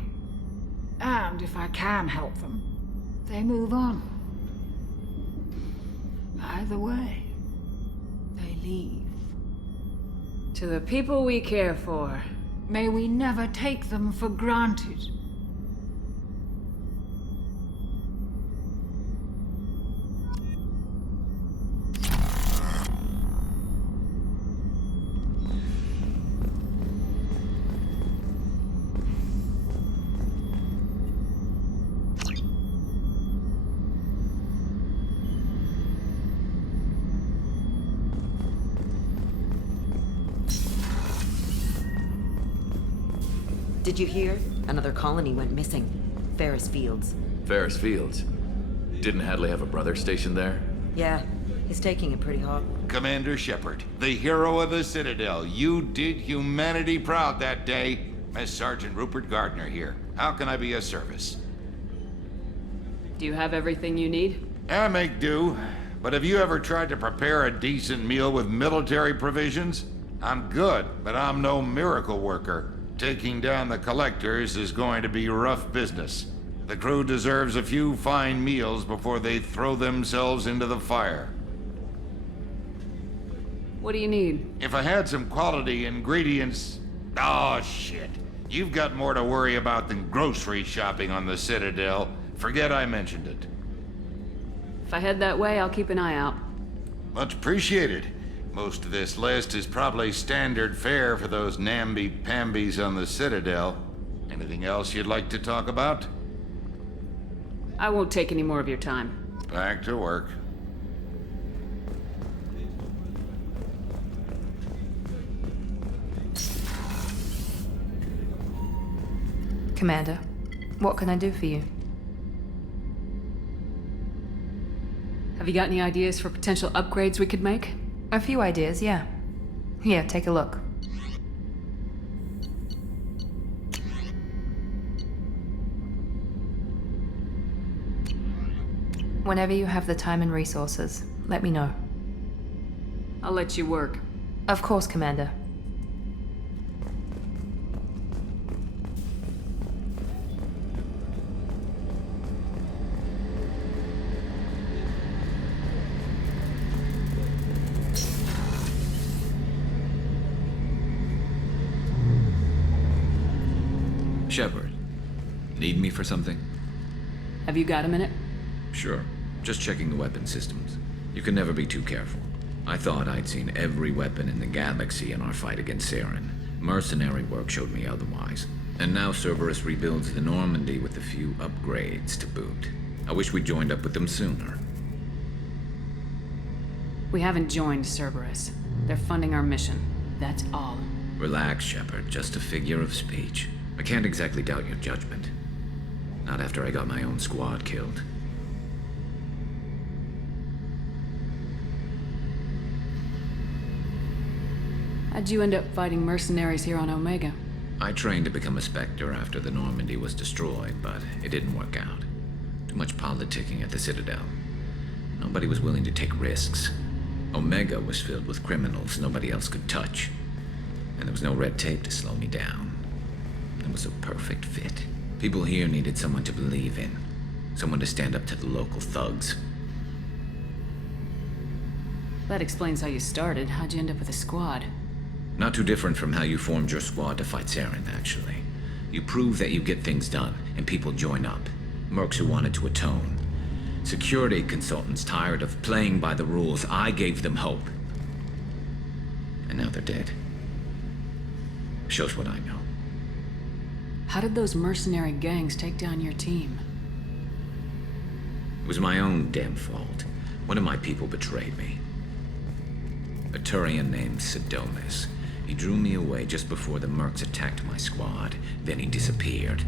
And if I can help them, they move on. Either way, they leave. To the people we care for, may we never take them for granted. Did you hear? Another colony went missing. Ferris Fields. Ferris Fields? Didn't Hadley have a brother stationed there? Yeah, he's taking it pretty hot. Commander Shepard, the hero of the Citadel. You did humanity proud that day. Miss Sergeant Rupert Gardner here. How can I be of service? Do you have everything you need? I make do. But have you ever tried to prepare a decent meal with military provisions? I'm good, but I'm no miracle worker. Taking down the Collectors is going to be rough business. The crew deserves a few fine meals before they throw themselves into the fire. What do you need? If I had some quality ingredients... Oh, shit. You've got more to worry about than grocery shopping on the Citadel. Forget I mentioned it. If I head that way, I'll keep an eye out. Much appreciated. Most of this list is probably standard fare for those namby-pambies on the Citadel. Anything else you'd like to talk about? I won't take any more of your time. Back to work. Commander, what can I do for you? Have you got any ideas for potential upgrades we could make? A few ideas, yeah. Here, take a look. Whenever you have the time and resources, let me know. I'll let you work. Of course, Commander. Shepard, need me for something? Have you got a minute? Sure. Just checking the weapon systems. You can never be too careful. I thought I'd seen every weapon in the galaxy in our fight against Saren. Mercenary work showed me otherwise. And now Cerberus rebuilds the Normandy with a few upgrades to boot. I wish we'd joined up with them sooner. We haven't joined Cerberus. They're funding our mission. That's all. Relax, Shepard. Just a figure of speech. I can't exactly doubt your judgment. Not after I got my own squad killed. How'd you end up fighting mercenaries here on Omega? I trained to become a Spectre after the Normandy was destroyed, but it didn't work out. Too much politicking at the Citadel. Nobody was willing to take risks. Omega was filled with criminals nobody else could touch. And there was no red tape to slow me down. It was a perfect fit. People here needed someone to believe in. Someone to stand up to the local thugs. That explains how you started. How'd you end up with a squad? Not too different from how you formed your squad to fight Saren, actually. You prove that you get things done, and people join up. Mercs who wanted to atone. Security consultants tired of playing by the rules. I gave them hope. And now they're dead. Shows what I know. How did those mercenary gangs take down your team? It was my own damn fault. One of my people betrayed me. A Turian named Sidonis. He drew me away just before the Mercs attacked my squad. Then he disappeared.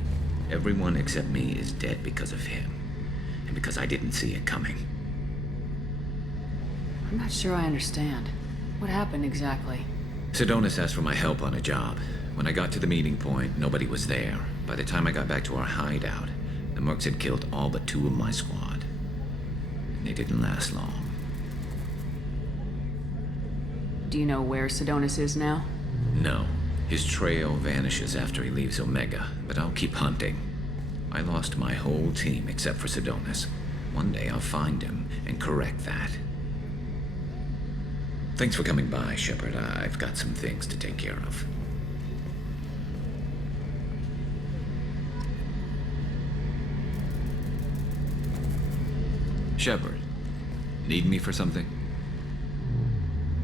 Everyone except me is dead because of him. And because I didn't see it coming. I'm not sure I understand. What happened exactly? Sidonis asked for my help on a job. When I got to the meeting point, nobody was there. By the time I got back to our hideout, the Mercs had killed all but 2 of my squad. And they didn't last long. Do you know where Sidonis is now? No. His trail vanishes after he leaves Omega, but I'll keep hunting. I lost my whole team except for Sidonis. One day I'll find him and correct that. Thanks for coming by, Shepard. I've got some things to take care of. Shepard, need me for something?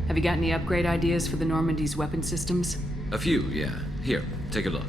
Have you got any upgrade ideas for the Normandy's weapon systems? A few, yeah. Here, take a look.